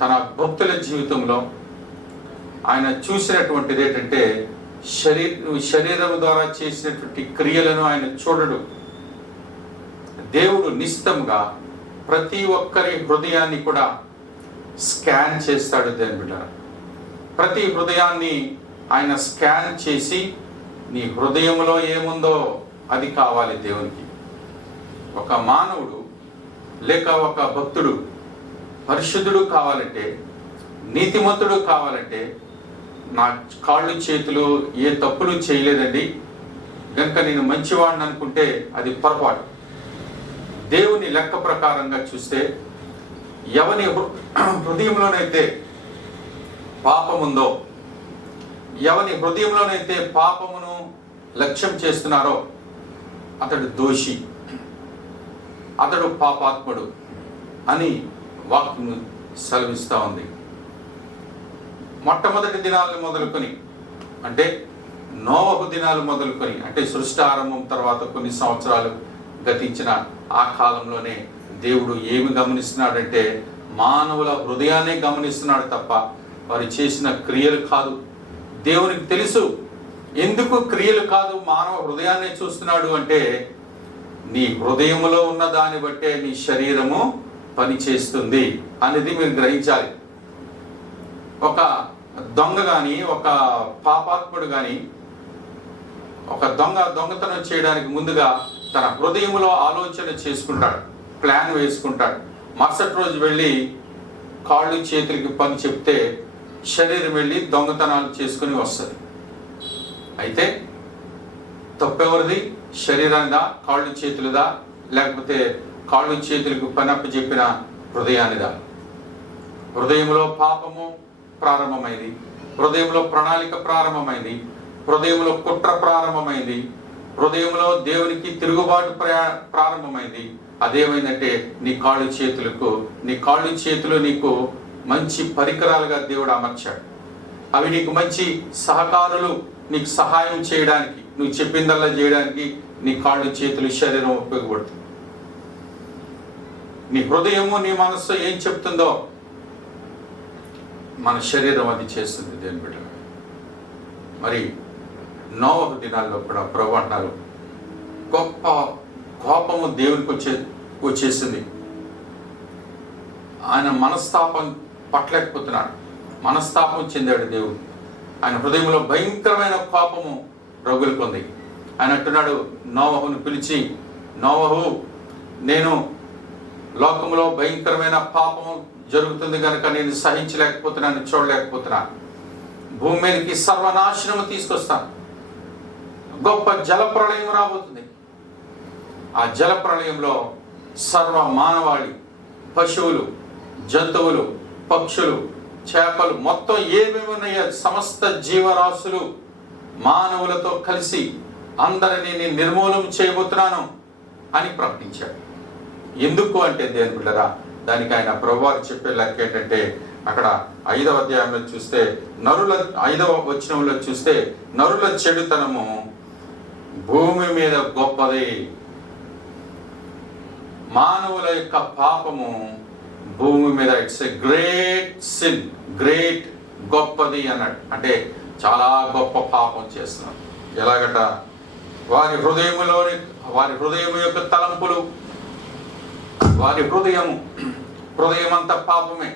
తన భక్తుల జీవితంలో ఆయన చూసినటువంటిది ఏంటంటే, శరీరం ద్వారా చేసినటువంటి క్రియలను ఆయన చూడడు. దేవుడు నిశ్చితంగా ప్రతి ఒక్కరి హృదయాన్ని కూడా స్కాన్ చేస్తాడు. దేవుని బిడ్డలారా, ప్రతి హృదయాన్ని ఆయన స్కాన్ చేసి, నీ హృదయంలో ఏముందో అది కావాలి దేవునికి. ఒక మానవుడు లేక ఒక భక్తుడు పరిశుద్ధుడు కావాలంటే, నీతిమంతుడు కావాలంటే, నా కాళ్ళు చేతులు ఏ తప్పులు చేయలేదండి కనుక నేను మంచివాడిని అనుకుంటే అది పొరపాటు. దేవుని లెక్క ప్రకారంగా చూస్తే ఎవని హృదయంలోనైతే పాపముందో, ఎవని హృదయంలోనైతే పాపమును లక్ష్యం చేస్తున్నారో అతడు దోషి, అతడు పాపాత్ముడు అని వాక్యం సెలవిస్తూ ఉంది. మొట్టమొదటి దినాలను మొదలుకొని, అంటే నోవహు దినాలు మొదలుకొని, అంటే సృష్టి ఆరంభం తర్వాత కొన్ని సంవత్సరాలు గతించిన ఆ కాలంలోనే దేవుడు ఏమి గమనిస్తున్నాడంటే, మానవుల హృదయాన్ని గమనిస్తున్నాడు తప్ప వారు చేసిన క్రియలు కాదు. దేవునికి తెలుసు ఎందుకు క్రియలు కాదు, మానవ హృదయాన్ని చూస్తున్నాడు అంటే, నీ హృదయములో ఉన్న దాన్ని బట్టే నీ శరీరము పనిచేస్తుంది అనేది మీరు గ్రహించాలి. ఒక దొంగ కానీ, ఒక పాపాత్ముడు కానీ, ఒక దొంగతనం చేయడానికి ముందుగా తన హృదయంలో ఆలోచన చేసుకుంటాడు, ప్లాన్ వేసుకుంటాడు. మరుసటి రోజు వెళ్ళి కాళ్ళు చేతులకి పని చెప్తే శరీరం వెళ్ళి దొంగతనాలు చేసుకుని వస్తుంది. అయితే తప్పెవరిది? శరీరానిదా, కాళ్ళు చేతులదా, లేకపోతే కాళ్ళు చేతులకు పని అప్పచెప్పిన హృదయానిదా? హృదయంలో పాపము ప్రారంభమైంది, హృదయంలో ప్రణాళిక ప్రారంభమైంది, హృదయంలో కుట్ర ప్రారంభమైంది, హృదయంలో దేవునికి తిరుగుబాటు ప్రారంభమైంది. అదేమైందంటే నీ కాళ్ళు చేతులు నీకు మంచి పరికరాలుగా దేవుడు అమర్చాడు. అవి నీకు మంచి సహకారులు, నీకు సహాయం చేయడానికి, నువ్వు చెప్పిందల్లా చేయడానికి నీ కాళ్ళు చేతులు శరీరం ఉపయోగపడుతుంది. నీ హృదయము నీ మనస్సు ఏం చెప్తుందో మన శరీరం అది చేస్తుంది. దేని బిడ్డ, మరి నోవహు దినాల్లో కూడా ప్రభు అంటారు, గొప్ప కోపము దేవునికి వచ్చేసింది. ఆయన మనస్తాపం పట్టలేకపోతున్నాడు, మనస్తాపం చెందాడు దేవుడు. ఆయన హృదయంలో భయంకరమైన కోపము రగులుకుంది. ఆయన అంటున్నాడు నోవహును పిలిచి, నోవహు, నేను లోకంలో భయంకరమైన పాపము జరుగుతుంది కనుక నేను సహించలేకపోతున్నాను, చూడలేకపోతున్నాను. భూమి మీదకి సర్వనాశనము తీసుకొస్తాను. గొప్ప జల ప్రళయం రాబోతుంది. ఆ జల ప్రళయంలో సర్వ మానవాళి, పశువులు, జంతువులు, పక్షులు, చేపలు, మొత్తం ఏమేమి ఉన్నాయో సమస్త జీవరాశులు మానవులతో కలిసి అందరినీ నేను నిర్మూలన చేయబోతున్నాను అని ప్రకటించాడు. ఎందుకు అంటే దేని బిడ్డరా, దానికి ఆయన ప్రభువారు చెప్పే లెక్క ఏంటంటే, అక్కడ 5వ అధ్యాయంలో చూస్తే, 5వ వచనంలో చూస్తే, నరుల చెడుతనము భూమి మీద గొప్పది, మానవుల యొక్క పాపము భూమి మీద it's a great sin, great గొప్పది అన్నాడు. అంటే చాలా గొప్ప పాపం చేస్తున్నారు. ఎలాగట, వారి హృదయం యొక్క తలంపులు, వారి హృదయం అంతా పాపమే.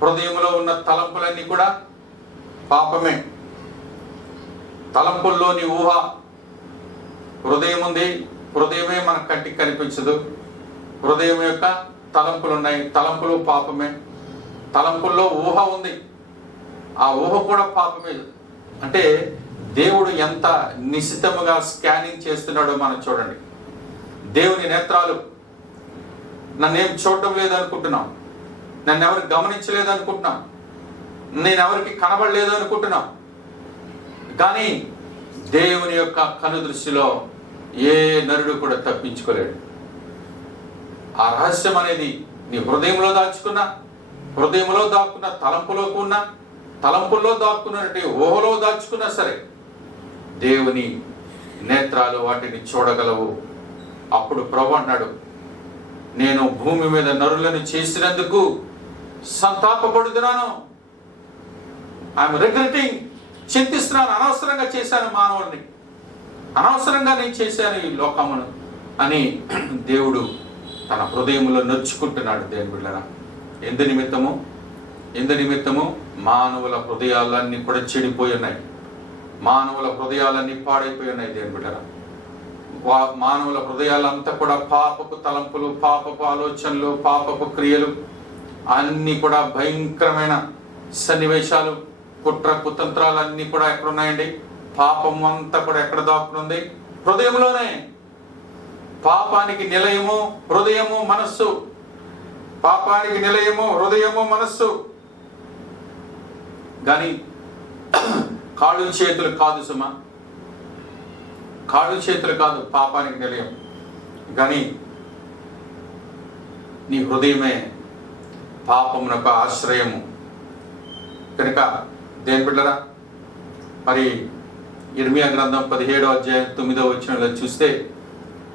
హృదయంలో ఉన్న తలంపులన్నీ కూడా పాపమే. తలంపుల్లోని ఊహ, హృదయం ఉంది, హృదయమే మన కంటికి కనిపించదు. హృదయం యొక్క తలంపులు ఉన్నాయి, తలంపులు పాపమే. తలంపుల్లో ఊహ ఉంది, ఆ ఊహ కూడా పాపమే. అంటే దేవుడు ఎంత నిశితముగా స్కానింగ్ చేస్తున్నాడో మనం చూడండి. దేవుని నేత్రాలు నన్నేం చూడటం లేదనుకుంటున్నాం, నన్ను ఎవరు గమనించలేదు అనుకుంటున్నాం, నేను ఎవరికి కనబడలేదు అనుకుంటున్నాం. కానీ దేవుని యొక్క కనుదృష్టిలో ఏ నరుడు కూడా తప్పించుకోలేడు. ఆ రహస్యం అనేది నీ హృదయంలో దాచుకున్నా, హృదయంలో దాక్కున్న తలంపులోకి ఉన్న, తలంపుల్లో దాక్కున్నట్టు ఊహలో దాచుకున్నా సరే దేవుని నేత్రాలు వాటిని చూడగలవు. అప్పుడు ప్రభు అన్నాడు, నేను భూమి మీద నరులను చేసినందుకు సంతాపపడుతున్నాను. I'm regretting, చింతిస్తున్నాను. అనవసరంగా చేశాను మానవుల్ని, అనవసరంగా నేను చేశాను ఈ లోకమును అని దేవుడు తన హృదయంలో నొచ్చుకుంటున్నాడు. దేవుని బిడ్డలారా, ఎందు నిమిత్తము మానవుల హృదయాలన్నీ కూడా చెడిపోయి ఉన్నాయి, మానవుల హృదయాలన్నీ పాడైపోయి ఉన్నాయి. దేవుని బిడ్డలారా, మానవుల హృదయాలంతా కూడా పాపపు తలంపులు, పాపపు ఆలోచనలు, పాపపు క్రియలు, అన్నీ కూడా భయంకరమైన సన్నివేశాలు, కుట్ర కుతంత్రాలు అన్నీ కూడా ఎక్కడున్నాయండి? పాపం అంతా కూడా ఎక్కడ దాక్కునుంది? హృదయంలోనే. పాపానికి నిలయము హృదయము, మనస్సు. పాపానికి నిలయము హృదయము, మనస్సు. కానీ కాళ్ళు చేతులు కాదు సుమా, కాళ్ళు చేతులు కాదు పాపానికి నిలయం. కానీ నీ హృదయమే పాపమునకు ఆశ్రయము. కనుక దేని బిడ్డరా, మరి ఇర్మియా గ్రంథం 17వ అధ్యాయం 9వ వచనంలో చూస్తే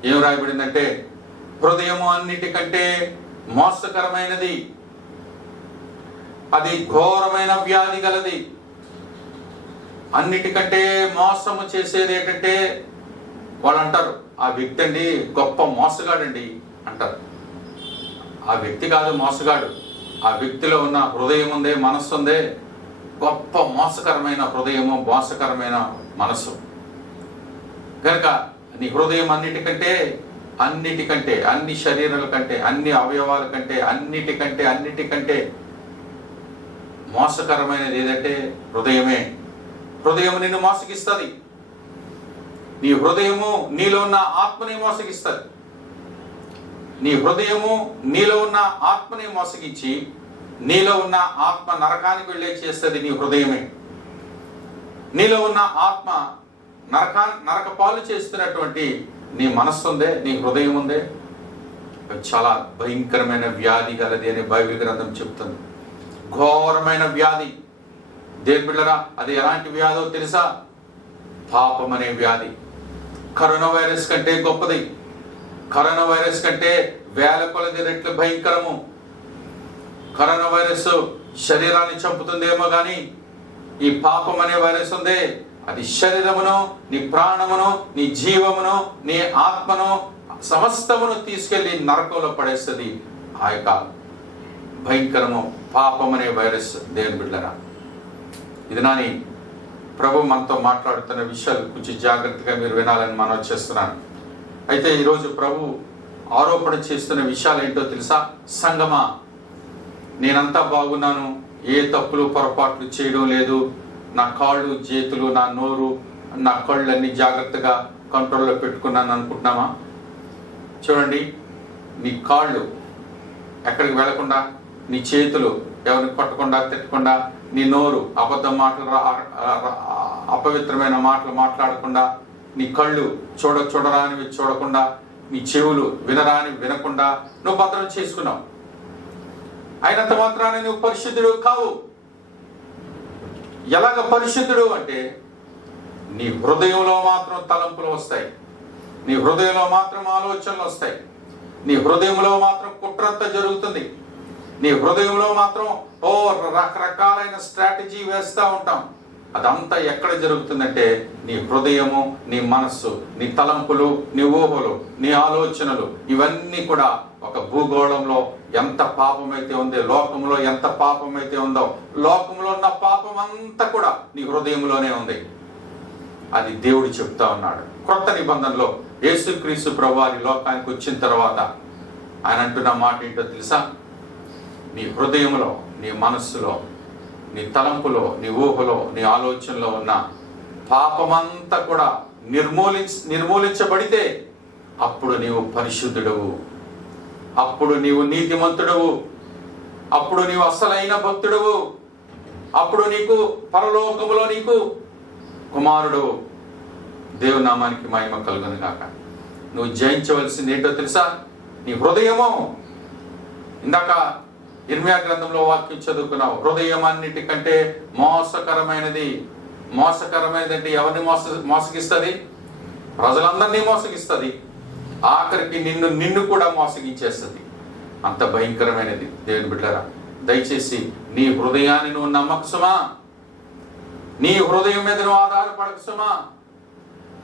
ఏం రాయబడిందంటే, హృదయము అన్నిటికంటే మోసకరమైనది, అది ఘోరమైన వ్యాధి గలది. అన్నిటికంటే మోసము చేసేది ఏంటంటే, వాళ్ళు అంటారు ఆ వ్యక్తి అండి గొప్ప మోసగాడండి అంటారు. ఆ వ్యక్తి కాదు మోసగాడు, ఆ వ్యక్తిలో ఉన్న హృదయం ఉందే, మనస్సు ఉందే, గొప్ప మోసకరమైన హృదయము, మోసకరమైన మనస్సు. కనుక నీ హృదయం అన్నిటికంటే అన్ని శరీరాల కంటే, అన్ని అవయవాల కంటే, అన్నిటికంటే మోసకరమైనది ఏదంటే హృదయమే. హృదయం నిన్ను మోసగిస్తుంది. నీ హృదయము నీలో ఉన్న ఆత్మని మోసగిస్తుంది. నీ హృదయము నీలో ఉన్న ఆత్మని మోసగించి నీలో ఉన్న ఆత్మ నరకానికి వెళ్ళే చేస్తుంది నీ హృదయమే. నీలో ఉన్న ఆత్మ నరక పాలు చేస్తున్నటువంటి నీ మనస్సు ఉందే, నీ హృదయం ఉందే, చాలా భయంకరమైన వ్యాధి గలది అని బైబిల్ గ్రంథం చెప్తుంది. ఘోరమైన వ్యాధి. దేని బిడ్డరా, అది ఎలాంటి వ్యాధో తెలుసా? పాపం అనే వ్యాధి. కరోనా వైరస్ కంటే గొప్పది. కరోనా వైరస్ కంటే వేల కొలది రెట్లు భయంకరము. కరోనా వైరస్ శరీరాన్ని చంపుతుందేమో కానీ ఈ పాపం అనే వైరస్ ఉందే, అది శరీరమును, నీ ప్రాణమును, నీ జీవమును, నీ ఆత్మను, సమస్తమును తీసుకెళ్లి నరకంలో పడేస్తుంది. ఆ యొక్క భయంకరము పాపం అనే వైరస్. దేవుని బిడ్డలారా, ఇది నాని ప్రభు మనతో మాట్లాడుతున్న విషయాలు కొంచెం జాగ్రత్తగా మీరు వినాలని మనం చేస్తున్నాను. అయితే ఈరోజు ప్రభు ఆరోపణ చేస్తున్న విషయాలు ఏంటో తెలుసా? సంగమా, నేనంతా బాగున్నాను, ఏ తప్పులు పొరపాట్లు చేయడం లేదు, నా కాళ్ళు చేతులు, నా నోరు, నా కళ్ళు అన్ని జాగ్రత్తగా కంట్రోల్లో పెట్టుకున్నాను అనుకుంటున్నామా? చూడండి, నీ కాళ్ళు ఎక్కడికి వెళ్లకుండా, నీ చేతులు ఎవరిని కొట్టకుండా, తిట్టకుండా, నీ నోరు అబద్ధం మాటలు, అపవిత్రమైన మాటలు మాట్లాడకుండా, నీ కళ్ళు చూడరానివి చూడకుండా, నీ చెవులు వినరానివి వినకుండా నువ్వు భద్రం చేసుకున్నావు. అయినంత మాత్రాన్ని నువ్వు పరిశుద్ధుడు కావు. ఎలాగ పరిశుద్ధుడు అంటే, నీ హృదయంలో మాత్రం తలంపులు వస్తాయి, నీ హృదయంలో మాత్రం ఆలోచనలు వస్తాయి, నీ హృదయంలో మాత్రం కుట్రంతా జరుగుతుంది, నీ హృదయంలో మాత్రం రకరకాలైన స్ట్రాటజీ వేస్తూ ఉంటాం. అదంతా ఎక్కడ జరుగుతుందంటే నీ హృదయము, నీ మనస్సు, నీ తలంపులు, నీ ఊహలు, నీ ఆలోచనలు, ఇవన్నీ కూడా ఒక భూగోళంలో ఎంత పాపమైతే ఉందో, లోకంలో ఎంత పాపమైతే ఉందో, లోకంలో ఉన్న పాపం అంతా కూడా నీ హృదయంలోనే ఉంది. అది దేవుడు చెప్తా ఉన్నాడు. క్రొత్త నిబంధనలో యేసుక్రీస్తు ప్రభువారి లోకానికి వచ్చిన తర్వాత ఆయన అంటున్న మాట ఏంటో తెలుసా? నీ హృదయంలో, నీ మనస్సులో, నీ తలంపులో, నీ ఊహలో, నీ ఆలోచనలో ఉన్న పాపమంతా కూడా నిర్మూలించబడితే అప్పుడు నీవు పరిశుద్ధుడవు, అప్పుడు నీవు నీతిమంతుడవు, అప్పుడు నీవు అసలైన భక్తుడవు, అప్పుడు నీకు పరలోకములో నీకు కుమారుడు. దేవుని నామానికి మహిమ కలుగును గాక. నువ్వు జయించవలసింది ఏంటో తెలుసా? నీ హృదయము. ఇందాక ఇర్మియా గ్రంథంలో వాక్యం చదువుకున్నావు. హృదయం అన్నిటికంటే మోసకరమైనది. మోసకరమైనది ఎవరిని మోసగిస్తుంది? ప్రజలందరినీ మోసగిస్తుంది. ఆఖరికి నిన్ను కూడా మోసగించేస్తుంది. అంత భయంకరమైనది. దేవుని బిడ్డలారా, దయచేసి నీ హృదయాన్ని నువ్వు నమ్మకు సుమా. నీ హృదయం మీద నువ్వు ఆధారపడకు సుమా.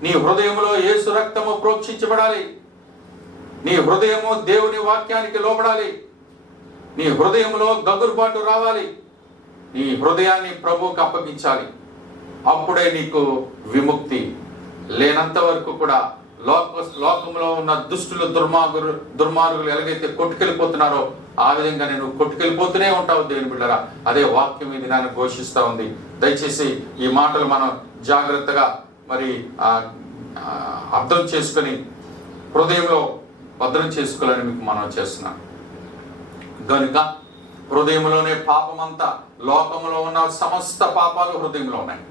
నీ హృదయంలో యేసు రక్తము ప్రోక్షించబడాలి. నీ హృదయము దేవుని వాక్యానికి లోబడాలి. నీ హృదయంలో గగురుబాటు రావాలి. నీ హృదయాన్ని ప్రభువుకి అప్పగించాలి. అప్పుడే నీకు విముక్తి. లేనంత వరకు కూడా లోకంలో ఉన్న దుష్టులు, దుర్మార్గులు ఎలాగైతే కొట్టుకెళ్ళిపోతున్నారో ఆ విధంగా నేను కొట్టుకెళ్ళిపోతూనే ఉంటావు. దేవుని బిడ్డరా, అదే వాక్యం ఇది నన్ను ఘోషిస్తూ ఉంది. దయచేసి ఈ మాటలు మనం జాగ్రత్తగా మరి అర్థం చేసుకొని హృదయంలో భద్రం చేసుకోవాలని మీకు మనం చేస్తున్నాం. కనుక హృదయంలోనే పాపమంతా, లోకంలో ఉన్న సమస్త పాపాలు హృదయంలో ఉన్నాయి.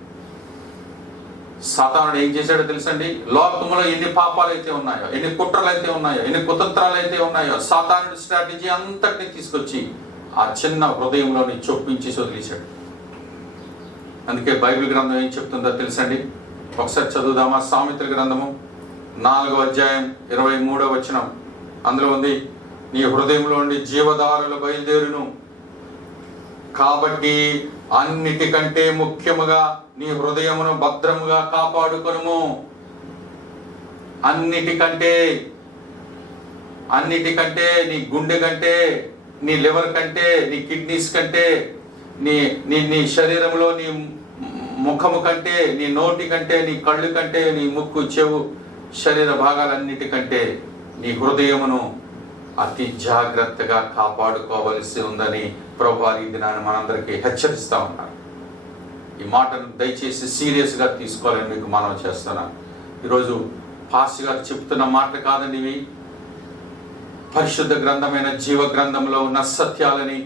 సాతానుడు ఏం చేశాడో తెలుసండి? లోకంలో ఎన్ని పాపాలు అయితే ఉన్నాయో, ఎన్ని కుట్రలు అయితే ఉన్నాయో, ఎన్ని కుతంత్రాలు అయితే ఉన్నాయో, సాతానుడి స్ట్రాటజీ అంతటిని తీసుకొచ్చి ఆ చిన్న హృదయంలోని చొప్పించి వదిలేశాడు. అందుకే బైబిల్ గ్రంథం ఏం చెప్తుందో తెలుసండి? ఒకసారి చదువుదామా? సామెతల గ్రంథము 4వ అధ్యాయం 23వ వచనం. అందులో ఉంది, నీ హృదయంలో నుండి జీవధారలు బయలుదేరును, కాబట్టి అన్నిటికంటే ముఖ్యముగా నీ హృదయమును భద్రముగా కాపాడుకొనుము. అన్నిటికంటే నీ గుండె కంటే, నీ లివర్ కంటే, నీ కిడ్నీస్ కంటే, నీ శరీరంలో నీ ముఖము కంటే, నీ నోటి కంటే, నీ కళ్ళు కంటే, నీ ముక్కు, చెవు, శరీర భాగాలన్నిటికంటే నీ హృదయమును అతి జాగ్రత్తగా కాపాడుకోవలసి ఉందని ప్రభువారు ఈ దినాన్ని మనందరికీ హెచ్చరిస్తూ ఉన్నారు. ఈ మాటను దయచేసి సీరియస్గా తీసుకోవాలని మీకు మనం చేస్తున్నాను. ఈరోజు పాస్టర్ గారు చెప్తున్న మాటలు కాదండి ఇవి. పరిశుద్ధ గ్రంథమైన జీవ గ్రంథంలో ఉన్న సత్యాలని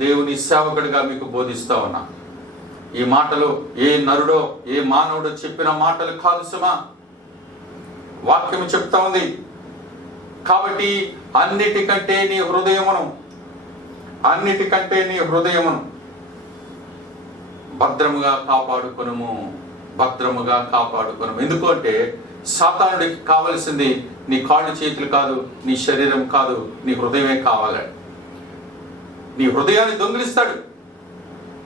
దేవుని సేవకుడిగా మీకు బోధిస్తూ ఉన్నా. ఈ మాటలు ఏ నరుడో, ఏ మానవుడో చెప్పిన మాటలు కాదు సుమా. వాక్యం చెప్తా ఉంది. కాబట్టి అన్నిటికంటే నీ హృదయమును భద్రముగా కాపాడుకొనుము. ఎందుకంటే సాతానుడికి కావలసింది నీ కాళ్ళు చేతులు కాదు, నీ శరీరం కాదు, నీ హృదయమే కావాలి. నీ హృదయాన్ని దొంగిలిస్తాడు,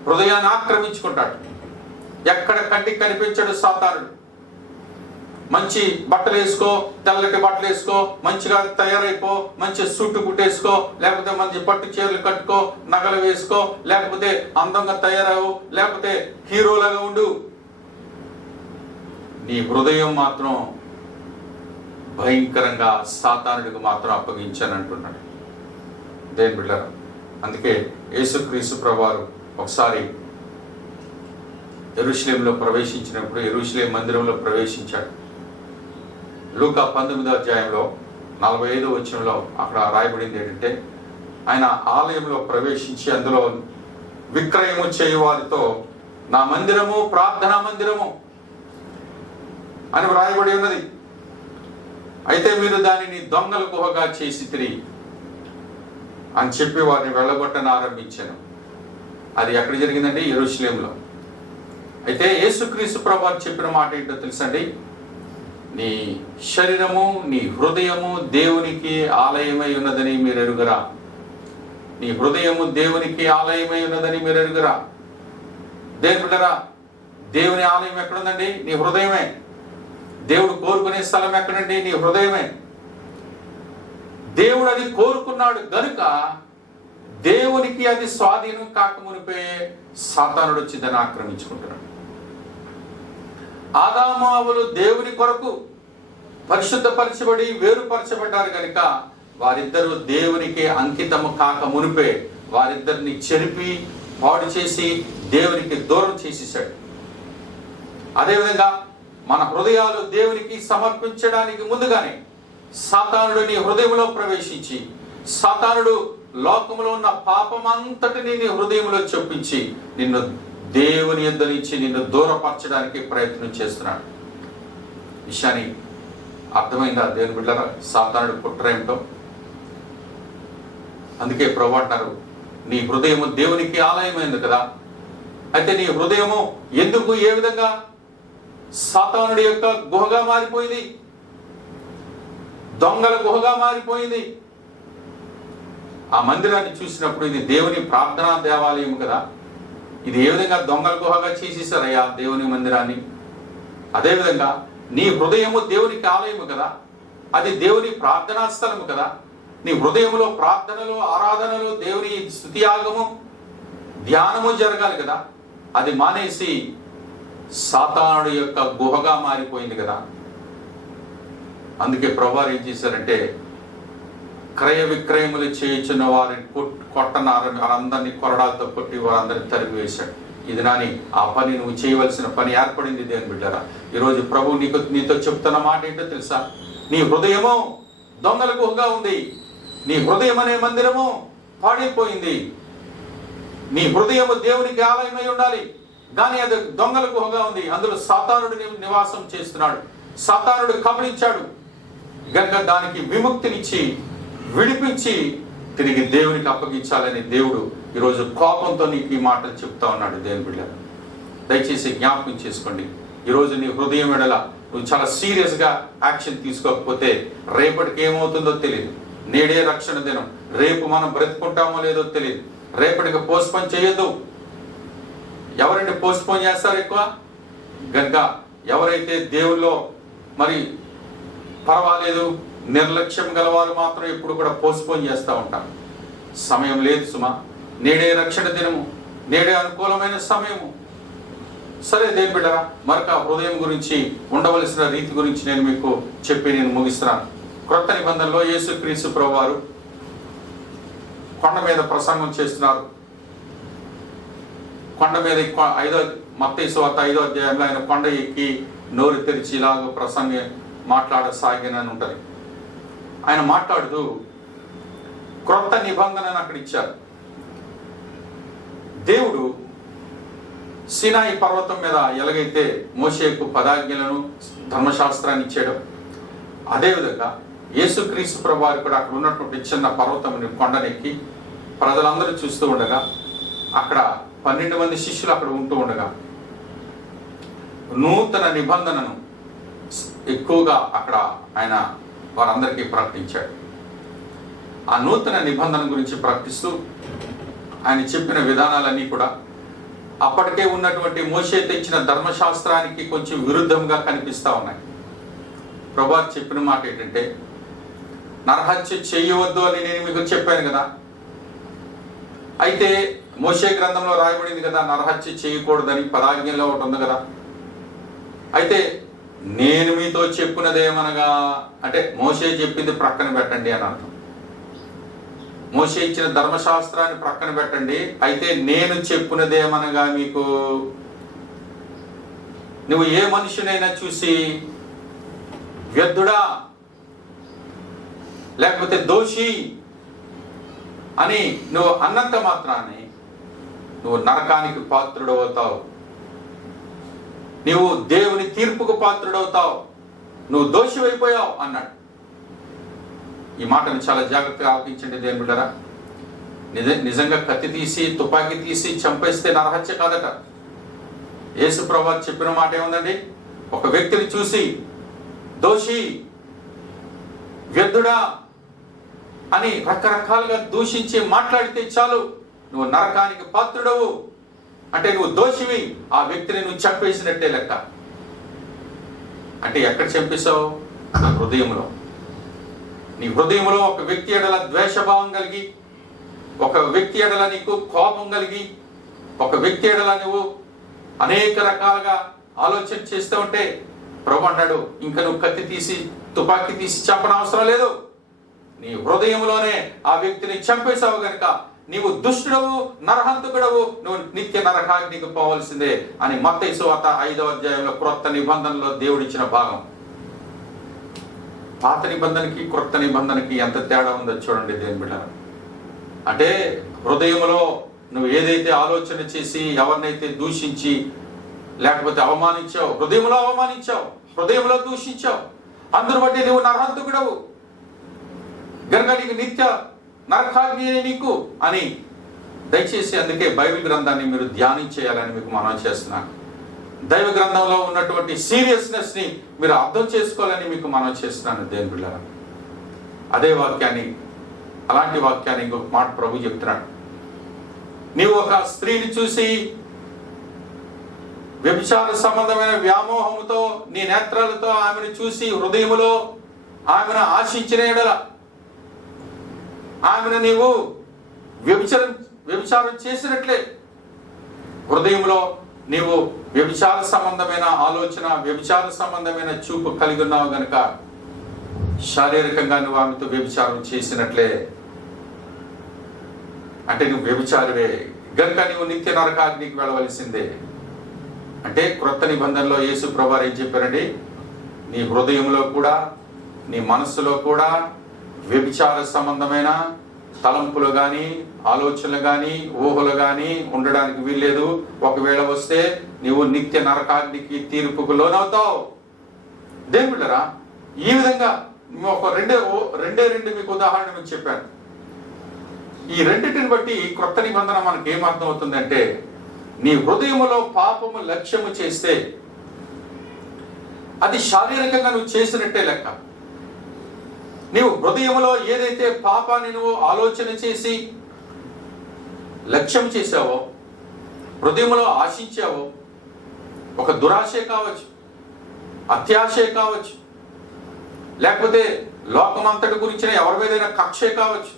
హృదయాన్ని ఆక్రమించుకుంటాడు. ఎక్కడ కంటికి కనిపించాడు సాతానుడు. మంచి బట్టలు వేసుకో, తెల్లటి బట్టలు వేసుకో, మంచిగా తయారైపో, మంచి సూటు కుట్టేసుకో, లేకపోతే మంచి పట్టు చీరలు కట్టుకో, నగలు వేసుకో, లేకపోతే అందంగా తయారవు, లేకపోతే హీరోలాగా ఉండు. నీ హృదయం మాత్రం భయంకరంగా సాతానుడికి మాత్రం అప్పగించానంటున్నాడు. దేని బిడ్డలారా, అందుకే యేసుక్రీస్తు ప్రభువారు ఒకసారి యెరూషలేములో ప్రవేశించినప్పుడు, యెరూషలేము మందిరంలో ప్రవేశించాడు. లూకా 19వ అధ్యాయంలో 45వ వచనంలో అక్కడ రాయబడింది ఏంటంటే, ఆయన ఆలయంలో ప్రవేశించి అందులో విక్రయము చేయువారితో నా మందిరము ప్రార్థనా మందిరము అని వ్రాయబడి ఉన్నది. అయితే మీరు దానిని దొంగల గుహగా చేసి తిరిగి అని చెప్పి వారిని వెళ్ళగొట్టని ఆరంభించాను. అది ఎక్కడ జరిగిందండి? యెరూషలేములో. అయితే యేసుక్రీస్తు ప్రభువు చెప్పిన మాట ఏంటో తెలుసండి? నీ శరీరము, నీ హృదయము దేవునికి ఆలయమై ఉన్నదని మీరు ఎరుగరా. నీ హృదయము దేవునికి ఆలయమై ఉన్నదని మీరు ఎరుగరా. దేవుని బిడ్డరా, దేవుని ఆలయం ఎక్కడుందండి? నీ హృదయమే. దేవుడు కోరుకునే స్థలం ఎక్కడండి? నీ హృదయమే. దేవుడు అది కోరుకున్నాడు గనుక దేవునికి అది స్వాధీనం కాకమునిపే సాతానుడు వచ్చి దాన్ని ఆక్రమించుకుంటున్నాడు. ఆదాము హవ్వలు దేవుని కొరకు పరిశుద్ధపరచబడి వేరుపరచబడ్డారు కనుక వారిద్దరూ దేవునికి అంకితము కాక మునిపే వారిద్దరిని చెరిపి పాడు చేసి దేవునికి దూరం చేసేసాడు. అదేవిధంగా మన హృదయాలు దేవునికి సమర్పించడానికి ముందుగానే సాతానుడు నీ హృదయంలో ప్రవేశించి, సాతానుడు లోకములో ఉన్న పాపమంతటిని నీ హృదయంలో చొప్పించి నిన్ను దేవుని యొద్ద నుంచి నిన్ను దూరపరచడానికి ప్రయత్నం చేస్తున్నాడు. విషయాన్ని అర్థమైందా దేవుని బిడ్డలారా? సాతానుడు కుట్ర ఏమిటో. అందుకే ప్రభువు అంటారు, నీ హృదయము దేవునికి ఆలయమైంది కదా. అయితే నీ హృదయము ఎందుకు ఏ విధంగా సాతానుడి యొక్క గుహగా మారిపోయింది? దొంగల గుహగా మారిపోయింది. ఆ మందిరాన్ని చూసినప్పుడు ఇది దేవుని ప్రార్థనా దేవాలయం కదా, ఇది ఏ విధంగా దొంగల గుహగా చేసేసారయ్యా దేవుని మందిరాన్ని. అదేవిధంగా నీ హృదయము దేవునికి ఆలయము కదా, అది దేవుని ప్రార్థనా స్థలము కదా. నీ హృదయంలో ప్రార్థనలు, ఆరాధనలు, దేవుని స్తుతియాగము, ధ్యానము జరగాలి కదా. అది మానేసి సాతానుడి యొక్క గుహగా మారిపోయింది కదా. అందుకే ప్రభువారు ఏం చేశారంటే, క్రయ విక్రయములు చేయించిన వారిని కొట్టనారని వారందరినీ కొరడాలతో కొట్టి వారందరినీ తరిమివేశాడు. ఇది నాని ఆ పని నువ్వు చేయవలసిన పని ఏర్పడింది దేవుని బిడ్డరా. ఈరోజు ప్రభు నీతో చెప్తున్న మాట ఏంటో తెలుసా? నీ హృదయము దొంగల గుహగా ఉంది. నీ హృదయం అనే మందిరము పాడైపోయింది. నీ హృదయము దేవునికి ఆలయమై ఉండాలి, కానీ అది దొంగల గుహగా ఉంది. అందులో సాతానుడు నివాసం చేస్తున్నాడు. సాతానుడు కబళించాడు గనుక దానికి విముక్తినిచ్చి విడిపించి తిరిగి దేవునికి అప్పగించాలని దేవుడు ఈరోజు కోపంతో నీకు ఈ మాటలు చెప్తా ఉన్నాడు. దేవుని బిడ్డ, దయచేసి జ్ఞాపకం చేసుకోండి. ఈరోజు నీ హృదయం ఎడల నువ్వు చాలా సీరియస్గా యాక్షన్ తీసుకోకపోతే రేపటికి ఏమవుతుందో తెలియదు. నేడే రక్షణ దినం. రేపు మనం బ్రతుకుంటామో లేదో తెలియదు. రేపటికి పోస్ట్పోన్ చేయొద్దు. ఎవరండి పోస్ట్పోన్ చేస్తారు ఎక్కువ? గనుక ఎవరైతే దేవుల్లో మరి పర్వాలేదు నిర్లక్ష్యం గలవారు మాత్రం ఎప్పుడు కూడా పోస్ట్పోన్ చేస్తూ ఉంటారు. సమయం లేదు సుమా. నేడే రక్షణ దినము, నేడే అనుకూలమైన సమయము. సరే దేవుని బిడ్డరా, మరొక హృదయం గురించి ఉండవలసిన రీతి గురించి నేను మీకు చెప్పి నేను ముగిస్తున్నాను. క్రొత్త నిబంధనలో యేసుక్రీస్తు ప్రభువారు కొండ మీద ప్రసంగం చేస్తున్నారు. కొండ మీద మత్తయి సువార్త 5వ అధ్యాయంలో ఆయన కొండ ఎక్కి నోరు తెరిచి ఇలాగ మాట్లాడసాగినని ఉంటుంది. ఆయన మాట్లాడుతూ క్రొత్త నిబంధనను అక్కడ ఇచ్చారు. దేవుడు సీనాయి పర్వతం మీద ఎలాగైతే మోషేకు పదాజ్ఞలను ధర్మశాస్త్రాన్ని ఇచ్చాడో, అదేవిధంగా యేసుక్రీస్తు ప్రభువారు కూడా అక్కడ ఉన్నటువంటి చిన్న పర్వతం కొండనెక్కి ప్రజలందరూ చూస్తూ ఉండగా, అక్కడ 12 మంది శిష్యులు అక్కడ ఉంటూ ఉండగా నూతన నిబంధనను ఎక్కువగా అక్కడ ఆయన వారందరికీ ప్రకటించాడు. ఆ నూతన నిబంధన గురించి ప్రకటిస్తూ ఆయన చెప్పిన విధానాలన్నీ కూడా అప్పటికే ఉన్నటువంటి మోషే తెచ్చిన ధర్మశాస్త్రానికి కొంచెం విరుద్ధంగా కనిపిస్తూ ఉన్నాయి. ప్రభువు చెప్పిన మాట ఏంటంటే, నరహత్య చేయవద్దు అని నేను మీకు చెప్పాను కదా. అయితే మోషే గ్రంథంలో రాయబడింది కదా నరహత్య చేయకూడదని, పదాజ్ఞలో ఒకటి ఉంది కదా. అయితే నేను మీతో చెప్పినదేమనగా అంటే మోషే చెప్పింది ప్రక్కన పెట్టండి అని అర్థం. మోషే ఇచ్చిన ధర్మశాస్త్రాన్ని ప్రక్కన పెట్టండి. అయితే నేను చెప్పినదేమనగా మీకు, నువ్వు ఏ మనుషునైనా చూసి వ్యర్థుడా లేకపోతే దోషి అని నువ్వు అన్నంత మాత్రాన్ని నువ్వు నరకానికి పాత్రుడవుతావు, నువ్వు దేవుని తీర్పుకు పాత్రుడవుతావు, నువ్వు దోషివైపోయావు అన్నాడు. ఈ మాటను చాలా జాగ్రత్తగా ఆలోచించండి దేవుని బిడ్డరా. నిజంగా కత్తి తీసి తుపాకీ తీసి చంపేస్తే నరహత్య కాదట. యేసు ప్రభువు చెప్పిన మాట ఏముందండి? ఒక వ్యక్తిని చూసి దోషి, వ్యర్థుడా అని రకరకాలుగా దూషించి మాట్లాడితే చాలు నువ్వు నరకానికి పాత్రుడవు అంటే నువ్వు దోషివి, ఆ వ్యక్తిని నువ్వు చంపేసినట్టే లెక్క. అంటే ఎక్కడ చంపేశావు? నీ హృదయంలో. నీ హృదయంలో ఒక వ్యక్తి ఎడల ద్వేషభావం కలిగి, ఒక వ్యక్తి ఎడల నీకు కోపం కలిగి, ఒక వ్యక్తి ఎడల నువ్వు అనేక రకాలుగా ఆలోచన చేస్తూ ఉంటే ప్రభు అంటాడు, ఇంకా నువ్వు కత్తి తీసి తుపాకీ తీసి చంపనవసరం లేదు. నీ హృదయంలోనే ఆ వ్యక్తిని చంపేశావు గనుక నీవు దుష్టుడవు, నరహంతకుడవు, నువ్వు నిత్య నరకాగ్నికి పోవలసిందే అని మత్తయి సువార్త 5వ అధ్యాయంలో క్రొత్త నిబంధనలో దేవుడిచ్చిన భాగం. పాత నిబంధనకి క్రొత్త నిబంధనకి ఎంత తేడా ఉందో చూడండి దేవుని బిడ్డలారా. అంటే హృదయంలో నువ్వు ఏదైతే ఆలోచన చేసి ఎవరినైతే దూషించి లేకపోతే అవమానించావు, హృదయంలో దూషించావు, అందును బట్టి నువ్వు నరహంతకుడవు గనుక నీకు నిత్య నరకాగ్ని నీకు అని. దయచేసి అందుకే బైబిల్ గ్రంథాన్ని మీరు ధ్యానం చేయాలని మీకు మనం చేస్తున్నాను. దైవ గ్రంథంలో ఉన్నటువంటి సీరియస్నెస్ ని మీరు అర్థం చేసుకోవాలని మీకు మనం చేస్తున్నాను దేవుని బిడ్డలారా. అదే వాక్యాన్ని, అలాంటి వాక్యాన్ని ఇంకొక మాట ప్రభు చెప్తున్నాడు. నీవు ఒక స్త్రీని చూసి వ్యభిచార సంబంధమైన వ్యామోహముతో నీ నేత్రాలతో ఆమెను చూసి హృదయములో ఆమెను ఆశించిన ఎడల ఆమెను నీవు వ్యభిచారం చేసినట్లే. హృదయంలో నీవు వ్యభిచార సంబంధమైన ఆలోచన, వ్యభిచార సంబంధమైన చూపు కలిగి ఉన్నావు గనుక శారీరకంగా నువ్వు ఆమెతో వ్యభిచారం చేసినట్లే. అంటే నువ్వు వ్యభిచారివే గనుక నువ్వు నిత్య నరకాగ్నికి వెళ్ళవలసిందే. అంటే క్రొత్త నిబంధనలో యేసు ప్రభువారు ఏం చెప్పారండి? నీ హృదయంలో కూడా నీ మనస్సులో కూడా వ్యభిచార సంబంధమైన తలంపులు కానీ ఆలోచనలు కానీ ఊహలు కానీ ఉండడానికి వీల్లేదు. ఒకవేళ వస్తే నీవు నిత్య నరకాగ్నికి తీర్పుకు లోనవుతావు. దేవుని బిడ్డలారా, ఈ విధంగా ఒక రెండే మీకు ఉదాహరణ మీకు చెప్పాను. ఈ రెండింటిని బట్టి క్రొత్త నిబంధన మనకి ఏమర్థం అవుతుందంటే, నీ హృదయములో పాపము లక్ష్యము చేస్తే అది శారీరకంగా నువ్వు చేసినట్టే లెక్క. నీవు హృదయములో ఏదైతే పాపాన్ని నువ్వు ఆలోచన చేసి లక్ష్యం చేశావో, హృదయములో ఆశించావో, ఒక దురాశే కావచ్చు, అత్యాశే కావచ్చు, లేకపోతే లోకమంతటి గురించిన ఎవరి మీదైనా కక్షే కావచ్చు,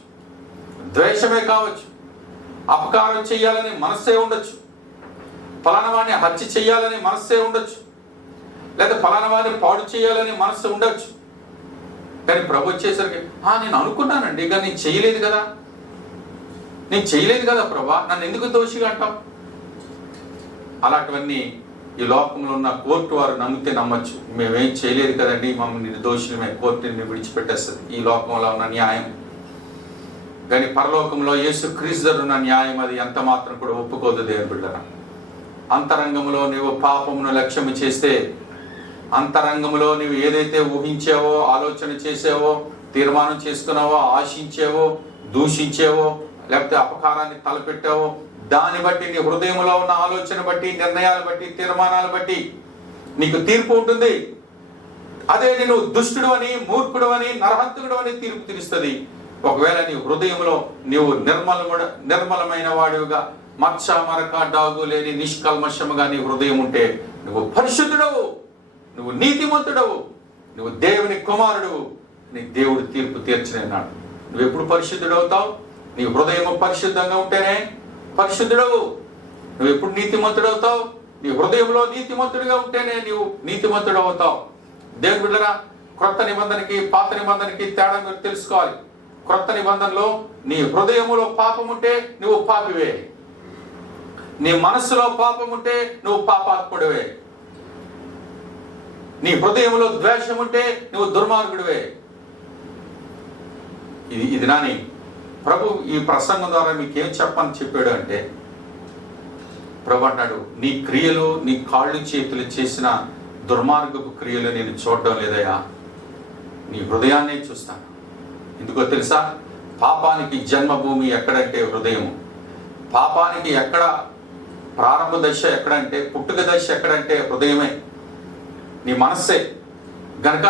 ద్వేషమే కావచ్చు, అపకారం చేయాలని మనస్సే ఉండొచ్చు, ఫలానా వాడిని హత్య చేయాలని మనస్సే ఉండొచ్చు, లేదా ఫలానా వాడిని పాడు చేయాలని మనస్సు ఉండొచ్చు. కానీ ప్రభు వచ్చేసరికి నేను అనుకున్నానండి, కానీ నేను చేయలేదు కదా ప్రభా, నన్ను ఎందుకు దోషిగా అంటావు? అలాంటివన్నీ ఈ లోకంలో ఉన్న కోర్టు వారు నమ్మితే నమ్మచ్చు. మేమేం చేయలేదు కదండి, మమ్మల్ని నిర్దోషులమే, కోర్టుని విడిచిపెట్టేస్తుంది ఈ లోకంలో ఉన్న న్యాయం. కానీ పరలోకంలో యేసు క్రీస్తు ఉన్న న్యాయం అది ఎంత మాత్రం కూడా ఒప్పుకోదు దేవుని బిడ్డలారా. అంతరంగంలో నీవు పాపమును లక్ష్యము చేస్తే, అంతరంగంలో నీవు ఏదైతే ఊహించావో, ఆలోచన చేసావో, తీర్మానం చేసుకున్నావో, ఆశించావో, దూషించావో, లేకపోతే అపకారాన్ని తలపెట్టావో, దాన్ని బట్టి నీ హృదయంలో ఉన్న ఆలోచన బట్టి, నిర్ణయాలు బట్టి, తీర్మానాలు బట్టి నీకు తీర్పు ఉంటుంది. అదే నేను దుష్టుడు అని, మూర్ఖుడు అని, నరహంతకుడు అని తీర్పు తీరుస్తుంది. ఒకవేళ నీ హృదయంలో నీవు నిర్మలమైన వాడివిగా, మచ్చ మరక డాగు లేని నిష్కల్మషముగా నీ హృదయం ఉంటే నువ్వు పరిశుద్ధుడవు, నువ్వు నీతిమంతుడవు, నువ్వు దేవుని కుమారుడు. నీ దేవుడు తీర్పు తీర్చనన్నాడు. నువ్వు ఎప్పుడు పరిశుద్ధుడవుతావు? నీ హృదయం పరిశుద్ధంగా ఉంటేనే పరిశుద్ధుడవు. నువ్వు ఎప్పుడు నీతిమంతుడవుతావు? నీ హృదయంలో నీతిమంతుడిగా ఉంటేనే నీవు నీతిమంతుడు అవుతావు. దేవుని బిడ్డలారా, క్రొత్త నిబంధనకి పాత నిబంధనకి తేడా మీరు తెలుసుకోవాలి. క్రొత్త నిబంధనలో నీ హృదయములో పాపం ఉంటే నువ్వు పాపివే, నీ మనస్సులో పాపం ఉంటే నువ్వు పాపాత్ముడివే, నీ హృదయంలో ద్వేషం ఉంటే నువ్వు దుర్మార్గుడివే. ఇది నాని ప్రభు ఈ ప్రసంగం ద్వారా మీకేం చెప్పని చెప్పాడు అంటే, ప్రభు అంటాడు, నీ క్రియలు, నీ కాళ్ళు చేతులు చేసిన దుర్మార్గపు క్రియలు నేను చూడడం లేదయ్యా, నీ హృదయాన్నే చూస్తాను. ఎందుకో తెలుసా? పాపానికి జన్మభూమి ఎక్కడంటే హృదయము. పాపానికి ఎక్కడ ప్రారంభ దశ ఎక్కడంటే, పుట్టుక దశ ఎక్కడంటే హృదయమే, నీ మనస్సే. గనక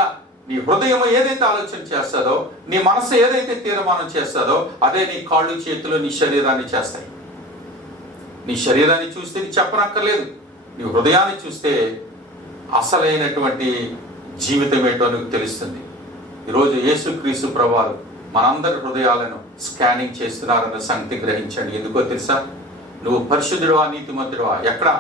నీ హృదయం ఏదైతే ఆలోచన చేస్తుందో, నీ మనస్సు ఏదైతే తీర్మానం చేస్తుందో, అదే నీ కాళ్ళు చేతులు నీ శరీరాన్ని చేస్తాయి. నీ శరీరాన్ని చూస్తే నీ చెప్పనక్కర్లేదు, నీ హృదయాన్ని చూస్తే అసలైనటువంటి జీవితం ఏంటో నీకు తెలుస్తుంది. ఈరోజు యేసుక్రీస్తు ప్రభువారు మనందరి హృదయాలను స్కానింగ్ చేస్తున్నారన్న సంగతి గ్రహించండి. ఎందుకో తెలుసా? నువ్వు పరిశుద్ధుడువా, నీతిమంతుడువా? ఎక్కడ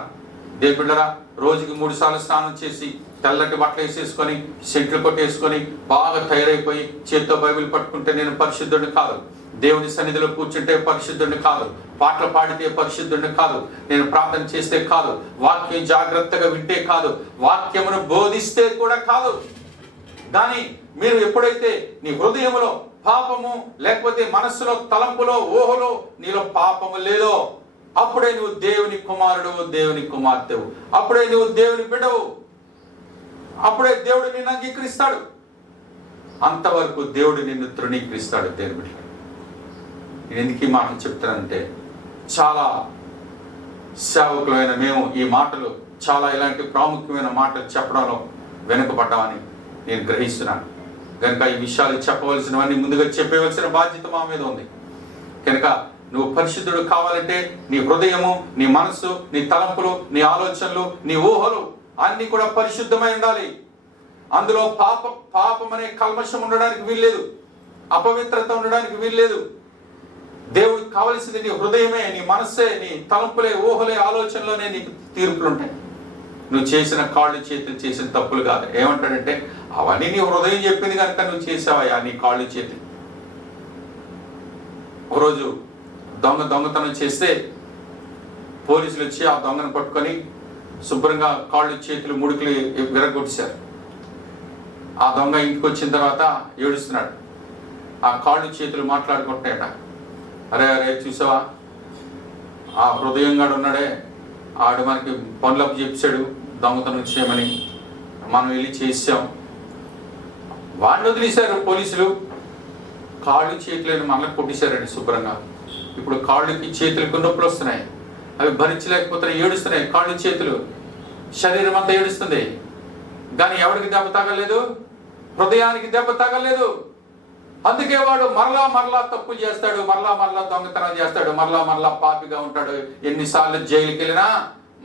దేవుళ్ళరా, రోజుకి 3 సార్లు స్నానం చేసి తెల్లటి బట్టలు వేసేసుకొని సెంట్లు కొట్టేసుకొని బాగా తయారైపోయి చేత్తో బైబిల్ పట్టుకుంటే నేను పరిశుద్ధుడిని కాదు, దేవుని సన్నిధిలో కూర్చుంటే పరిశుద్ధుడిని కాదు, పాటలు పాడితే పరిశుద్ధుడిని కాదు, నేను ప్రార్థన చేస్తే కాదు, వాక్యం జాగ్రత్తగా వింటే కాదు, వాక్యమును బోధిస్తే కూడా కాదు. కానీ మీరు ఎప్పుడైతే నీ హృదయంలో పాపము లేకపోతే మనస్సులో తలంపులో ఊహలో నీలో పాపము లేదో అప్పుడే నువ్వు దేవుని కుమారుడు, దేవుని కుమార్తెవు, అప్పుడే నువ్వు దేవుని బిడ్డవు, అప్పుడే దేవుడు నిన్ను అంగీకరిస్తాడు. అంతవరకు దేవుడు నిన్ను తృణీకరిస్తాడు. దేవుని బిడ్డ, నేను ఎందుకు ఈ మాటలు చెప్తానంటే చాలా సేవకులైన మేము ఈ మాటలు చాలా ఇలాంటి ప్రాముఖ్యమైన మాటలు చెప్పడంలో వెనుకబడ్డామని నేను గ్రహిస్తున్నాను. కనుక ఈ విషయాలు చెప్పవలసినవన్నీ ముందుగా చెప్పవలసిన బాధ్యత మా మీద ఉంది. కనుక నువ్వు పరిశుద్ధుడు కావాలంటే నీ హృదయము, నీ మనస్సు, నీ తలంపులు, నీ ఆలోచనలు, నీ ఊహలు అన్ని కూడా పరిశుద్ధమై ఉండాలి. అందులో పాపం అనే కల్మషం ఉండడానికి వీల్లేదు, అపవిత్రత ఉండడానికి వీల్లేదు. దేవుడికి కావలసింది నీ హృదయమే, నీ మనస్సే, నీ తలంపులే, ఊహలే, ఆలోచనలోనే నీకు తీర్పులు ఉంటాయి. నువ్వు చేసిన కాళ్ళు చేతులు చేసిన తప్పులు కాదు. ఏమంటాడంటే అవన్నీ నీ హృదయం చెప్పింది కనుక నువ్వు చేసావయ్యా నీ కాళ్ళు చేతులు. ఒకరోజు దొంగతనం చేస్తే పోలీసులు వచ్చి ఆ దొంగను పట్టుకొని శుభ్రంగా కాళ్ళు చేతులు ముడుకులు విరగొట్టేశారు. ఆ దొంగ ఇంటికి వచ్చిన తర్వాత ఏడుస్తున్నాడు. ఆ కాళ్ళు చేతులు మాట్లాడుకుంటున్నాయట, అరే అరే చూసావా ఆ హృదయంగాడు ఉన్నాడే, ఆడు మనకి పనులకు చెప్పాడు దొంగతనం చేయమని, మనం వెళ్ళి చేసాం, వాడిని వదిలేశారు పోలీసులు. కాళ్ళు చేతులను మనకు కొట్టేశారండి శుభ్రంగా. ఇప్పుడు కాళ్ళకి చేతులకు నొప్పులు వస్తున్నాయి, అవి భరించలేకపోతే ఏడుస్తున్నాయి. కాళ్ళు చేతులు శరీరం అంతా ఏడుస్తుంది. కానీ ఎవరికి దెబ్బ తగలేదు? హృదయానికి దెబ్బ తగలేదు. అందుకే వాడు మరలా తప్పులు చేస్తాడు, మరలా దొంగతనం చేస్తాడు, మరలా పాపిగా ఉంటాడు. ఎన్నిసార్లు జైలుకి వెళ్ళినా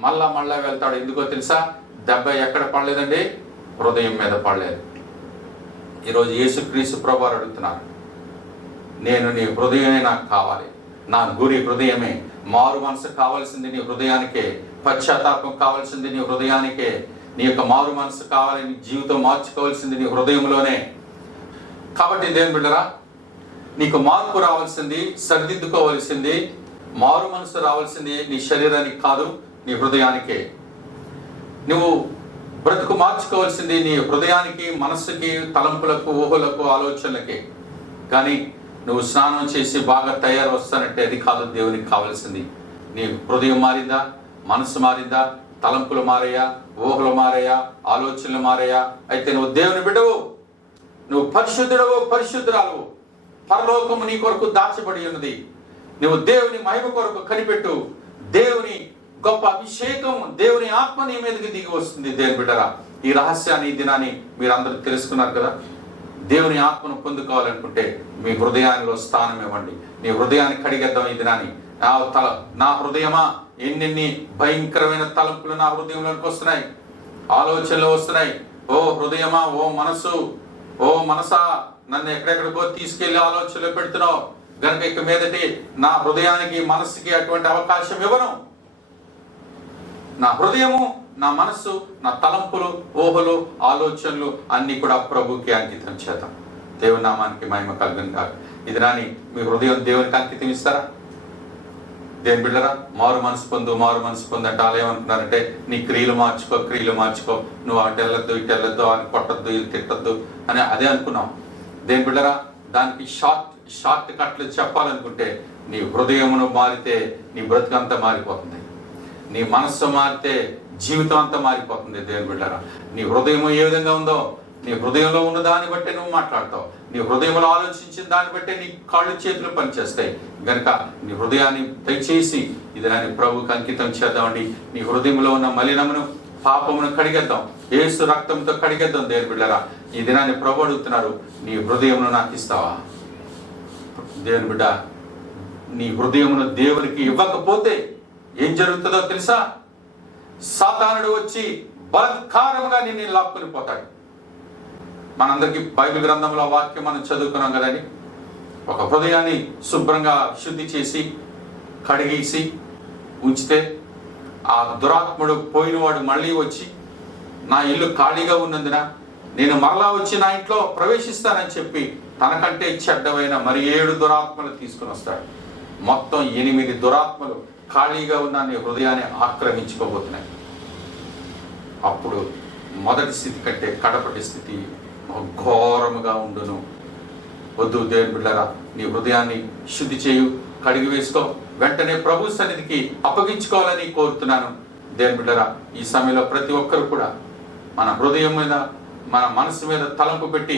మళ్ళా వెళ్తాడు. ఎందుకో తెలుసా? దెబ్బ ఎక్కడ పడలేదండి? హృదయం మీద పడలేదు. ఈరోజు యేసుక్రీస్తు ప్రభువారు అడుగుతున్నారు, నేను నీ హృదయమే నాకు కావాలి, నా గురి హృదయమే. మారు మనసు కావాల్సింది నీ హృదయానికే, పశ్చాత్తాపం కావాల్సింది నీ హృదయానికే, నీ యొక్క మారు మనసు కావాలి, నీ జీవితం మార్చుకోవాల్సింది నీ హృదయంలోనే. కాబట్టి దేవుని బిడ్డరా, నీకు మార్పు రావాల్సింది, సరిదిద్దుకోవాల్సింది, మారు మనసు రావాల్సింది నీ శరీరానికి కాదు, నీ హృదయానికే. నువ్వు బ్రతుకు మార్చుకోవాల్సింది నీ హృదయానికి, మనస్సుకి, తలంపులకు, ఊహలకు, ఆలోచనలకి. కానీ నువ్వు స్నానం చేసి బాగా తయారు వస్తానంటే అది కాదు దేవునికి కావాల్సింది. నీ హృదయం మారిందా? మనసు మారిందా? తలంపులు మారయ్యా? ఊహలు మారయ్యా? ఆలోచనలు మారయ్యా? అయితే నువ్వు దేవుని బిడ్డవు, నువ్వు పరిశుద్ధుడవు, పరిశుద్ధురాలువు. పరలోకము నీ కొరకు దాచబడి ఉన్నది. నువ్వు దేవుని మహిమ కొరకు కనిపెట్టు. దేవుని గొప్ప అభిషేకం, దేవుని ఆత్మ నీ మీదకి దిగి వస్తుంది. దేవుని బిడ్డరా, ఈ రహస్యాన్ని, ఈ దినాన్ని మీరందరూ తెలుసుకున్నారు కదా. దేవుని ఆత్మను పొందుకోవాలనుకుంటే మీ హృదయానిలో స్థానం ఇవ్వండి. నీ హృదయాన్ని కడిగేద్దాం ఈ దినాన్ని. నా హృదయమా, ఎన్నెన్ని భయంకరమైన తలంపులు నా హృదయంలోకి వస్తున్నాయి, ఆలోచనలు వస్తున్నాయి. ఓ హృదయమా, ఓ మనసా, నన్ను ఎక్కడెక్కడికో తీసుకెళ్లి ఆలోచనలు పెడుతున్నావు గనుక ఇక మీదటి నా హృదయానికి, మనస్సుకి అటువంటి అవకాశం ఇవ్వను. నా హృదయము, నా మనస్సు, నా తలంపులు, ఊహలు, ఆలోచనలు అన్ని కూడా ప్రభుకి అంకితం చేద్దాం. దేవుని నామానికి మహిమ కలుగును గాక. ఇది రాని మీ హృదయం దేవునికి అంకితం ఇస్తారా? దేవుని బిడ్డరా, మారు మనసు పొందు అంటే వాళ్ళు ఏమంటున్నారంటే నీ క్రియలు మార్చుకో, నువ్వు అటు వెళ్ళొద్దు, ఇటు వెళ్ళొద్దు, అని కొట్టద్దు, ఇది తిట్టద్దు అని అదే అనుకున్నాం. దేవుని బిడ్డరా, దానికి షార్ట్ కట్లు చెప్పాలనుకుంటే నీ హృదయమును మారితే నీ బ్రతుకంతా మారిపోతుంది. నీ మనస్సు మారితే జీవితం అంతా మారిపోతుంది. దేవుని బిడ్డరా, నీ హృదయం ఏ విధంగా ఉందో, నీ హృదయంలో ఉన్న దాన్ని బట్టే నువ్వు మాట్లాడతావు. నీ హృదయంలో ఆలోచించిన దాన్ని బట్టే నీ కాళ్ళు చేతులు పనిచేస్తాయి. గనుక నీ హృదయాన్ని దయచేసి ఇది నాని ప్రభువుకి అంకితం చేద్దామండి. నీ హృదయంలో ఉన్న మలినమును, పాపమును కడిగేద్దాం, యేసు రక్తంతో కడిగేద్దాం. దేవుని బిడ్డరా, ఈ దినాన్ని ప్రభు అడుగుతున్నారు, నీ హృదయమును నాకు ఇస్తావా? దేవుని బిడ్డ, నీ హృదయమును దేవునికి ఇవ్వకపోతే ఏం జరుగుతుందో తెలుసా? సాతానుడు వచ్చి బలత్కారముగా నిన్ను లాక్కుని పోతాడు. మనందరికీ బైబిల్ గ్రంథంలో వాక్యం మనం చదువుకున్నాం కదండి. ఒక హృదయాన్ని శుభ్రంగా శుద్ధి చేసి కడిగేసి ఉంచితే ఆ దురాత్ముడు పోయినవాడు మళ్ళీ వచ్చి నా ఇల్లు ఖాళీగా ఉన్నందున నేను మరలా వచ్చి నా ఇంట్లో ప్రవేశిస్తానని చెప్పి తనకంటే చెడ్డమైన మరి 7 దురాత్మలు తీసుకుని వస్తాడు. మొత్తం 8 దురాత్మలు ఖాళీగా ఉన్న నీ హృదయాన్ని ఆక్రమించుకోబోతున్నాయి. అప్పుడు మొదటి స్థితి కంటే కడపటి స్థితి ఘోరముగా ఉండును. వద్దు దేవుని బిడ్డలారా, నీ హృదయాన్ని శుద్ధి చేయు, కడిగి వేసుకో, వెంటనే ప్రభు సన్నిధికి అప్పగించుకోవాలని కోరుతున్నాను. దేవుని బిడ్డలారా, ఈ సమయంలో ప్రతి ఒక్కరు కూడా మన హృదయం మీద, మన మనసు మీద తలంపు పెట్టి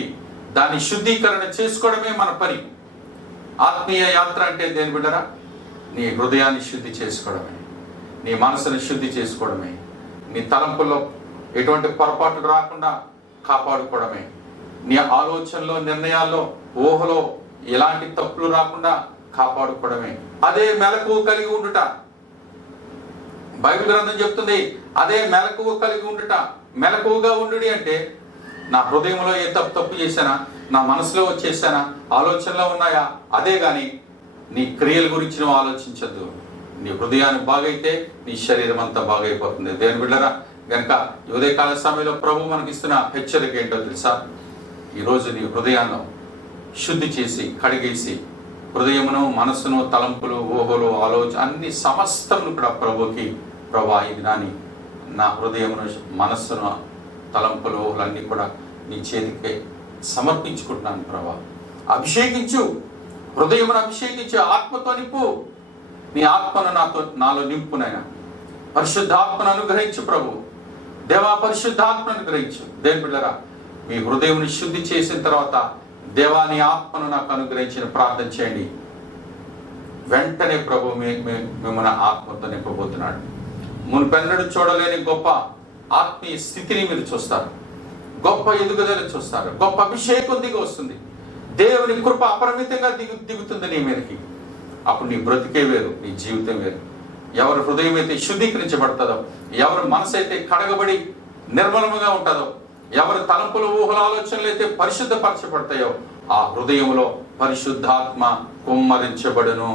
దాన్ని శుద్ధీకరణ చేసుకోవడమే మన పని. ఆత్మీయ యాత్ర అంటే దేవుని బిడ్డలారా, నీ హృదయాన్ని శుద్ధి చేసుకోవడమే, నీ మనసును శుద్ధి చేసుకోవడమే, నీ తలంపుల్లో ఎటువంటి పొరపాటు రాకుండా కాపాడుకోవడమే, నీ ఆలోచనలో, నిర్ణయాల్లో, ఊహలో ఎలాంటి తప్పులు రాకుండా కాపాడుకోవడమే. అదే మెలకువ కలిగి ఉండుట. బైబిల్ గ్రంథం చెప్తుంది, అదే మెలకువ కలిగి ఉండుట. మెలకువగా ఉండు అంటే నా హృదయంలో ఏ తప్పు చేశానా, నా మనసులో వచ్చేసానా, ఆలోచనలో ఉన్నాయా, అదే గాని నీ క్రియల గురించి నువ్వు ఆలోచించద్దు. నీ హృదయాన్ని బాగైతే నీ శరీరం అంతా బాగైపోతుంది. దేవుని బిడ్డలారా, గనుక ఉదయకాల సమయంలో ప్రభు మనకి ఇస్తున్న హెచ్చరిక ఏంటో తెలుసా? ఈరోజు నీ హృదయాన్ని శుద్ధి చేసి కడిగేసి హృదయమును, మనస్సును, తలంపులు, ఊహలు, ఆలోచన అన్ని సమస్తమును కూడా ప్రభుకి, ప్రభా ఈ దినాన్ని నా హృదయమును, మనస్సును, తలంపులు, ఊహలన్నీ కూడా నీ చేతికి సమర్పించుకుంటున్నాను ప్రభా. అభిషేకించు, హృదయమును అభిషేకించు, ఆత్మతో నింపు. నీ ఆత్మను నాలో నింపునైనా. పరిశుద్ధాత్మను అనుగ్రహించు ప్రభు. దేవా పరిశుద్ధాత్మను అనుగ్రహించు. దేవుని బిడ్డలారా, మీ హృదయముని శుద్ధి చేసిన తర్వాత దేవా నీ ఆత్మను నాకు అనుగ్రహించిన ప్రార్థన చేయండి. వెంటనే ప్రభు మిమ్మల్ని ఆత్మతో నింపబోతున్నాడు. మునుపెన్నడూ చూడలేని గొప్ప ఆత్మీయ స్థితిని మీరు చూస్తారు. గొప్ప ఎదుగుదల చూస్తారు. గొప్ప అభిషేకం దిగి వస్తుంది. దేవుని కృప అపరిమితంగా దిగుతుంది నీ మీదకి. అప్పుడు నీ బ్రతికే వేరు, నీ జీవితం వేరు. ఎవరి హృదయం అయితే శుద్ధీకరించబడుతుందో, ఎవరి మనసు అయితే కడగబడి నిర్మలముగా ఉంటుందో, ఎవరి తలంపులు, ఊహల, ఆలోచనలు అయితే పరిశుద్ధపరచబడతాయో ఆ హృదయంలో పరిశుద్ధాత్మ కుమ్మరించబడును.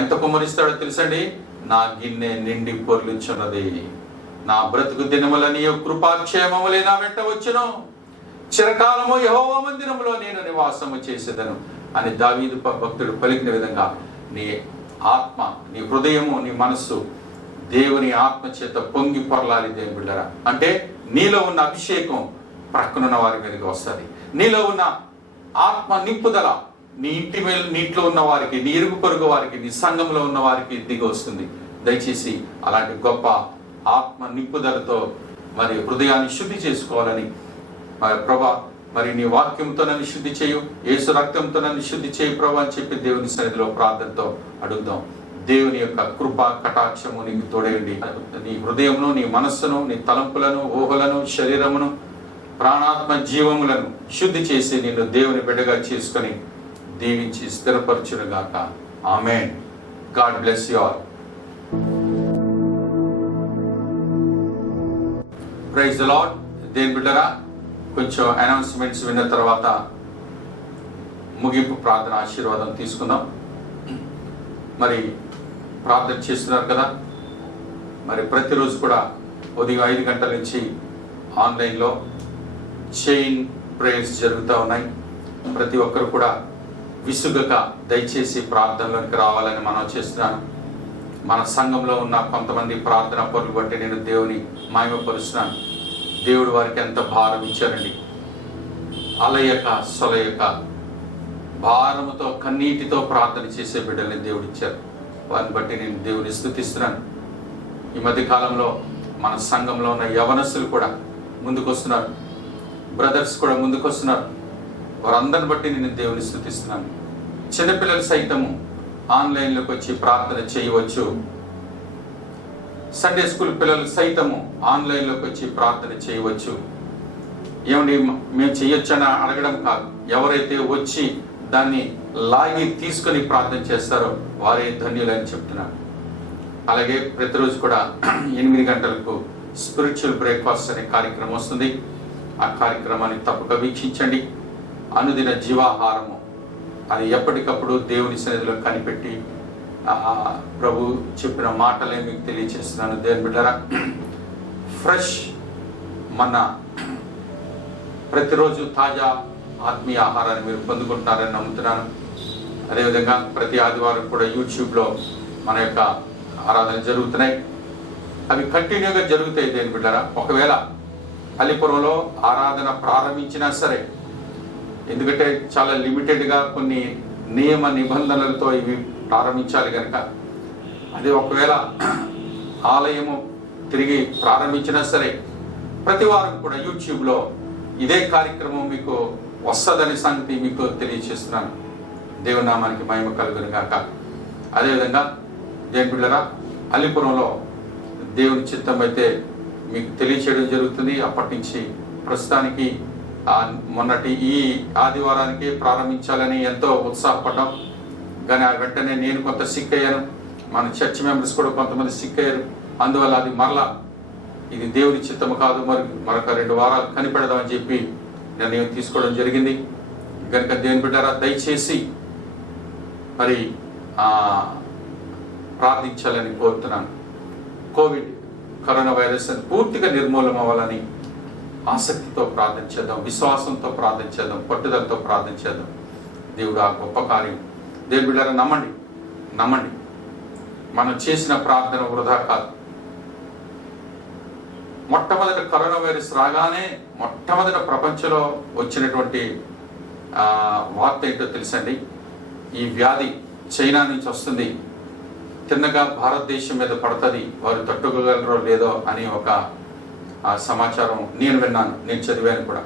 ఎంత కుమ్మరిస్తాడో తెలుసండి? నా గిన్నె నిండి పొర్లుచున్నది, నా బ్రతుకు దినములని కృపాక్షేమములే నా వెంట వచ్చును, చిరకాలము యెహోవా మందిరములో నేను నివాసము చేసేదను అని దావీదు భక్తుడు పలికిన విధంగా నీ ఆత్మ, నీ హృదయము, నీ మనస్సు దేవుని ఆత్మ చేత పొంగి పొరలాలి. దేవుని బిడ్డరా, అంటే నీలో ఉన్న అభిషేకం ప్రక్కనున్న వారి మీదకి వస్తుంది. నీలో ఉన్న ఆత్మ నింపుదల నీ నీటిలో ఉన్న వారికి, నీ ఇరుగు పొరుగు వారికి, నీ సంఘంలో ఉన్న వారికి దిగి వస్తుంది. దయచేసి అలాంటి గొప్ప ఆత్మ నింపుదలతో మరి హృదయాన్ని శుద్ధి చేసుకోవాలని ప్రభా, మరి నీ వాక్యంతో నన్ను శుద్ధి చేయు, యేసు రక్తంతో నన్ను శుద్ధి చేయి ప్రభా అని చెప్పి దేవుని సన్నిధిలో ప్రార్థనతో అడుగుదాం. దేవుని యొక్క కృప కటాక్షము నీకు తోడేయండి. నీ హృదయమును, నీ మనస్సును, నీ తలంపులను, ఊహలను, శరీరమును, ప్రాణాత్మ జీవములను శుద్ధి చేసి నిన్ను దేవుని బిడ్డగా చేసుకొని దీవించి స్థిరపరచునుగాక. Amen. God bless you all. Praise the Lord. దేవుని బిడ్డరా, కొంచెం అనౌన్స్మెంట్స్ విన్న తర్వాత ముగింపు ప్రార్థన ఆశీర్వాదం తీసుకుందాం. మరి ప్రార్థన చేస్తున్నారు కదా, మరి ప్రతిరోజు కూడా ఉదయం 5 గంటల నుంచి ఆన్లైన్లో చైన్ ప్రేయర్స్ జరుగుతూ ఉన్నాయి. ప్రతి ఒక్కరు కూడా విసుగక దయచేసి ప్రార్థనలోకి రావాలని మనం చేస్తున్నాను. మన సంఘంలో ఉన్న కొంతమంది ప్రార్థన పనులు బట్టి నేను దేవుని మహిమపరుస్తున్నాను. దేవుడు వారికి ఎంత భారం ఇచ్చారండి. అలయక సొలయక భారముతో కన్నీటితో ప్రార్థన చేసే బిడ్డల్ని దేవుడు ఇచ్చారు. వారిని బట్టి నేను దేవుని స్తుతిస్తున్నాను. ఈ మధ్య కాలంలో మన సంఘంలో ఉన్న యవనస్తులు కూడా ముందుకొస్తున్నారు, బ్రదర్స్ కూడా ముందుకొస్తున్నారు. వారందరిని బట్టి నేను దేవుని స్తుతిస్తున్నాను. చిన్నపిల్లలు సైతము ఆన్లైన్లోకి వచ్చి ప్రార్థన చేయవచ్చు. సండే స్కూల్ పిల్లలు సైతము ఆన్లైన్లోకి వచ్చి ప్రార్థన చేయవచ్చు. ఏమండి మేము చేయొచ్చని అడగడం కాదు, ఎవరైతే వచ్చి దాన్ని లాగి తీసుకొని ప్రార్థన చేస్తారో వారే ధన్యులని చెప్తున్నాను. అలాగే ప్రతిరోజు కూడా 8 గంటలకు స్పిరిచువల్ బ్రేక్ఫాస్ట్ అనే కార్యక్రమం వస్తుంది. ఆ కార్యక్రమాన్ని తప్పక వీక్షించండి. అనుదిన జీవాహారము అది ఎప్పటికప్పుడు దేవుని సన్నిధిలో కనిపెట్టి ప్రభు చెప్పిన మాటలే మీకు తెలియజేస్తున్నాను. దేవుని బిడ్డలారా, ఫ్రెష్ మన ప్రతిరోజు తాజా ఆత్మీయ ఆహారాన్ని మీరు పొందుకుంటున్నారని నమ్ముతున్నాను. అదేవిధంగా ప్రతి ఆదివారం కూడా యూట్యూబ్లో మన యొక్క ఆరాధన జరుగుతున్నాయి. అవి కంటిన్యూగా జరుగుతాయి. దేవుని బిడ్డలారా, ఒకవేళ అలిపురంలో ఆరాధన ప్రారంభించినా సరే, ఎందుకంటే చాలా లిమిటెడ్గా కొన్ని నియమ నిబంధనలతో ఇవి ప్రారంభించాలి కనుక, అది ఒకవేళ ఆలయము తిరిగి ప్రారంభించినా సరే ప్రతి వారం కూడా యూట్యూబ్లో ఇదే కార్యక్రమం మీకు వస్తుందనే సంగతి మీకు తెలియజేస్తున్నాను. దేవుని నామానికి మహిమ కలుగును గాక. అదేవిధంగా దేవుని బిడ్డలారా, అలిపురంలో దేవుని చిత్తం అయితే మీకు తెలియచేయడం జరుగుతుంది. అప్పటి నుంచి ప్రస్తుతానికి మొన్నటి ఈ ఆదివారానికి ప్రారంభించాలని ఎంతో ఉత్సాహపడ్డాం. కానీ ఆ వెంటనే నేను కొంత సిక్ అయ్యాను, మన చర్చ్ మెంబర్స్ కూడా కొంతమంది సిక్ అయ్యారు. అందువల్ల అది మరలా ఇది దేవుని చిత్తము కాదు, మరొక 2 వారాలు కనిపెడదామని చెప్పి నిర్ణయం తీసుకోవడం జరిగింది. కనుక దేవుని బిడ్డలారా, దయచేసి మరి ప్రార్థించాలని కోరుతున్నాను. కోవిడ్ కరోనా వైరస్ పూర్తిగా నిర్మూలన అవ్వాలని ఆసక్తితో ప్రార్థన చేద్దాం, విశ్వాసంతో ప్రార్థన చేద్దాం, పట్టుదలతో ప్రార్థన చేద్దాం. దేవుడు ఆ గొప్ప కార్యం. దేవుని బిడ్డలారా, నమ్మండి, మనం చేసిన ప్రార్థన వృధా కాదు. మొట్టమొదట కరోనా వైరస్ రాగానే మొట్టమొదట ప్రపంచంలో వచ్చినటువంటి వార్త ఏంటో తెలుసండి. ఈ వ్యాధి చైనా నుంచి వస్తుంది, తిన్నగా భారతదేశం మీద పడుతుంది, వారు తట్టుకోగలరో లేదో అని ఒక సమాచారం నేను విన్నాను, నేను చదివాను కూడా.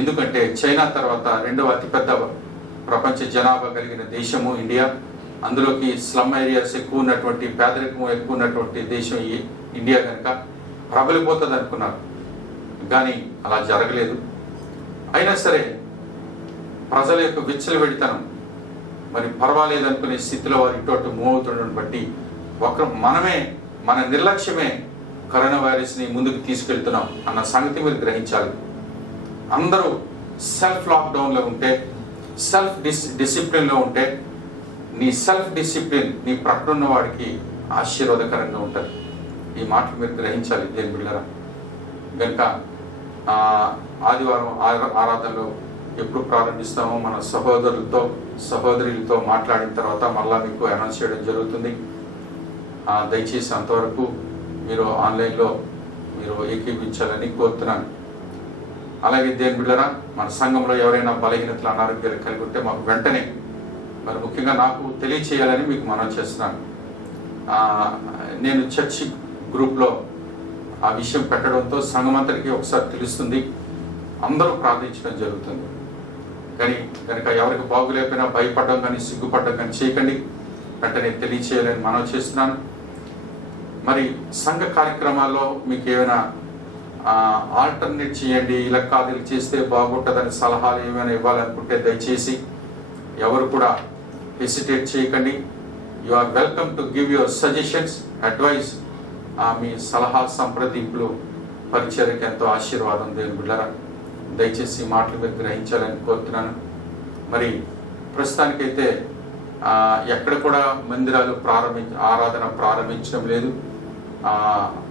ఎందుకంటే చైనా తర్వాత 2వ అతిపెద్ద ప్రపంచ జనాభా కలిగిన దేశము ఇండియా. అందులోకి స్లమ్ ఏరియాస్ ఎక్కువ ఉన్నటువంటి, పేదరికం ఎక్కువ ఉన్నటువంటి దేశం ఈ ఇండియా. కనుక ప్రబలిపోతుంది అనుకున్నారు, కానీ అలా జరగలేదు. అయినా సరే ప్రజల యొక్క విచ్చలవిడితనం, మరి పర్వాలేదు అనుకునే స్థితిలో వారు ఇటు మూవ్ అవుతుండడం బట్టి మన నిర్లక్ష్యమే కరోనా వైరస్ని ముందుకు తీసుకెళ్తున్నాం అన్న సంగతి మీరు గ్రహించాలి. అందరూ సెల్ఫ్ లాక్డౌన్లో ఉంటే, సెల్ఫ్ డిసిప్లిన్లో ఉంటే, నీ సెల్ఫ్ డిసిప్లిన్ నీ ప్రక్కన ఉన్న వాడికి ఆశీర్వాదకరంగా ఉంటుంది. ఈ మాటలు మీరు గ్రహించాలి దేవుని బిడ్డలారా. కనుక ఆదివారం ఆరాధనలో ఎప్పుడు ప్రారంభిస్తామో మన సహోదరులతో మాట్లాడిన తర్వాత మళ్ళా మీకు అనౌన్స్ చేయడం జరుగుతుంది. దయచేసి అంతవరకు మీరు ఆన్లైన్లో మీరు ఏకీపించాలని కోరుతున్నాను. అలాగే దేవుని బిడ్డలారా, మన సంఘంలో ఎవరైనా బలహీనతలు, అనారోగ్యాలు కలిగి ఉంటే మాకు వెంటనే, మరి ముఖ్యంగా నాకు తెలియచేయాలని మీకు మనవి చేస్తున్నాను. నేను చర్చి గ్రూప్లో ఆ విషయం పెట్టడంతో సంఘమంతటికి ఒకసారి తెలుస్తుంది, అందరూ ప్రార్థించడం జరుగుతుంది. కానీ కనుక ఎవరికి బాగులేకపోయినా భయపడడం కానీ సిగ్గుపడడం కానీ చేయకండి, వెంటనే తెలియచేయాలని మనవి చేస్తున్నాను. మరి సంఘ కార్యక్రమాల్లో మీకు ఏమైనా ఆల్టర్నేట్ చేయండి, ఇలా కాదు ఇలా చేస్తే బాగుంటుందని సలహాలు ఏమైనా ఇవ్వాలనుకుంటే దయచేసి ఎవరు కూడా హెసిటేట్ చేయకండి. You are welcome to give your suggestions, advice. మీ సలహా సంప్రదింపులు పరిచర్యకి ఎంతో ఆశీర్వాదం దేవుని బిడ్డలారా. దయచేసి మాటలు మీరు గ్రహించాలని కోరుతున్నాను. మరి ప్రస్తుతానికైతే ఎక్కడ కూడా మందిరాలు ఆరాధన ప్రారంభించడం లేదు,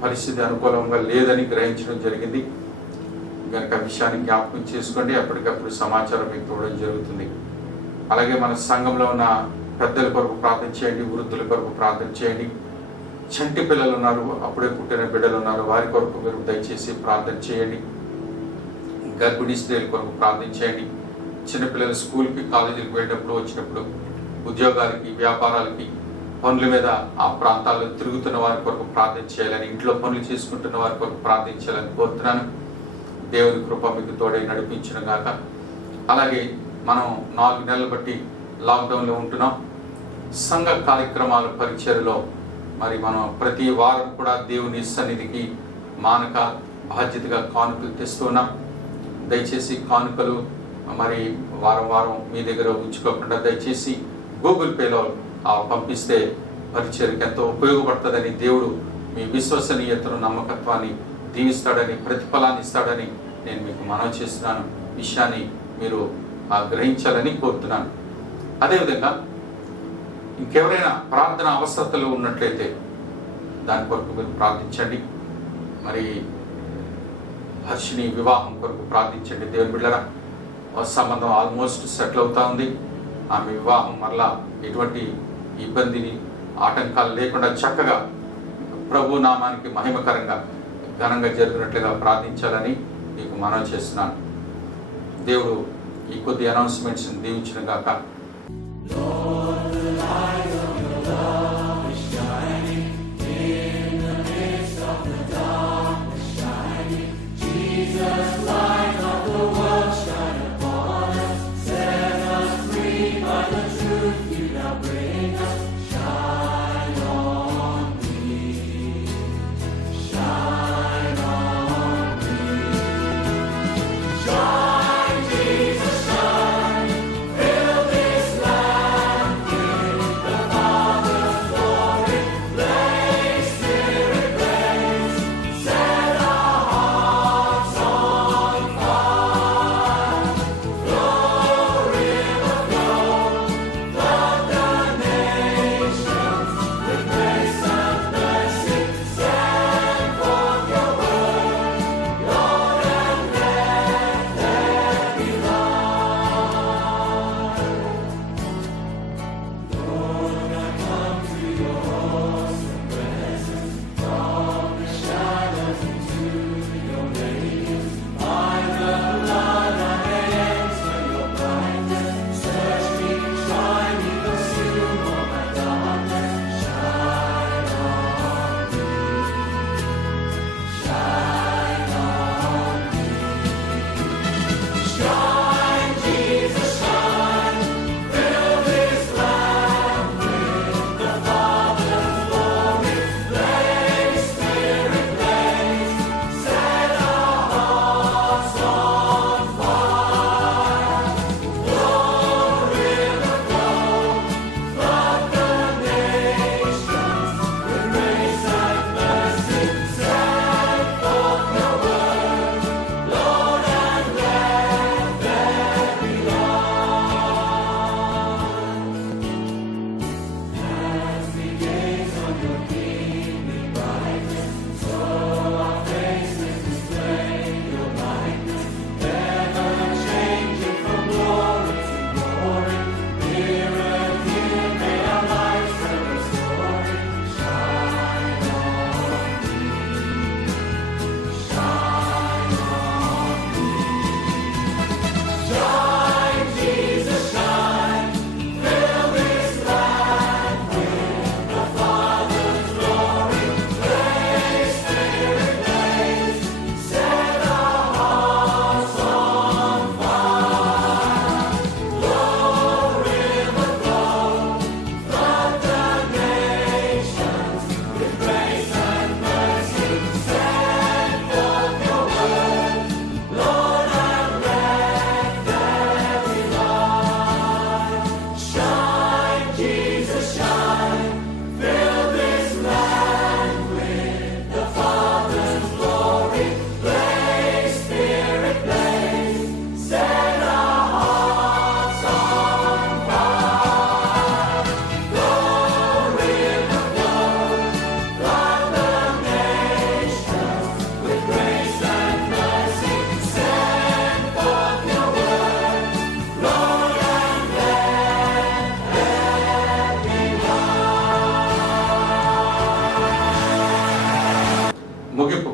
పరిస్థితి అనుకూలంగా లేదని గ్రహించడం జరిగింది. కనుక విషయాన్ని జ్ఞాపకం చేసుకోండి, ఎప్పటికప్పుడు సమాచారం మీకు ఇవ్వడం జరుగుతుంది. అలాగే మన సంఘంలో ఉన్న పెద్దల కొరకు ప్రార్థన చేయండి, వృద్ధుల కొరకు ప్రార్థన చేయండి. చంటి పిల్లలు ఉన్నారు, అప్పుడే పుట్టిన బిడ్డలు ఉన్నారు, వారి కొరకు మీరు దయచేసి ప్రార్థన చేయండి. గర్భిణీ స్త్రీల కొరకు ప్రార్థన చేయండి. చిన్నపిల్లలు స్కూల్కి కాలేజీకి వెళ్ళినప్పుడు, వచ్చినప్పుడు, ఉద్యోగాలకి, వ్యాపారాలకి, పనుల మీద ఆ ప్రాంతాల్లో తిరుగుతున్న వారి కొరకు ప్రార్థన చేయాలని, ఇంట్లో పనులు చేసుకుంటున్న వారి కొరకు ప్రార్థించాలని కోరుతున్నాను. దేవుని కృప మీకు తోడై నడిపించును గాక. అలాగే మనం 4 నెలలు బట్టి లాక్డౌన్లో ఉంటున్నాం. సంఘ కార్యక్రమాల పరిచర్యలో మరి మనం ప్రతి వారం కూడా దేవుని సన్నిధికి మానక బాధ్యతగా కానుకలు తెస్తున్నాం. దయచేసి కానుకలు మరి వారం మీ దగ్గర ఉంచుకోకుండా దయచేసి గూగుల్ పేలో పంపిస్తే పరిచర్యకి ఎంతో ఉపయోగపడుతుందని, దేవుడు మీ విశ్వసనీయతను, నమ్మకత్వాన్ని దీవిస్తాడని, ప్రతిఫలాన్ని ఇస్తాడని నేను మీకు మనవి చేస్తున్నాను. విషయాన్ని మీరు గ్రహించాలని కోరుతున్నాను. అదేవిధంగా ఇంకెవరైనా ప్రార్థన అవసరతలో ఉన్నట్లయితే దాని కొరకు మీరు ప్రార్థించండి. మరి హర్షిని వివాహం కొరకు ప్రార్థించండి. దేవుని బిడ్డలారా, సంబంధం ఆల్మోస్ట్ సెటిల్ అవుతా ఉంది. ఆమె వివాహం మరలా ఎటువంటి ఇబ్బందిని, ఆటంకాలు లేకుండా చక్కగా ప్రభు నామానికి మహిమకరంగా ఘనంగా జరిగినట్లుగా ప్రార్థించాలని మీకు మనవి చేస్తున్నాను. దేవుడు ఈ కొద్ది అనౌన్స్మెంట్స్ దీవించిన గాక.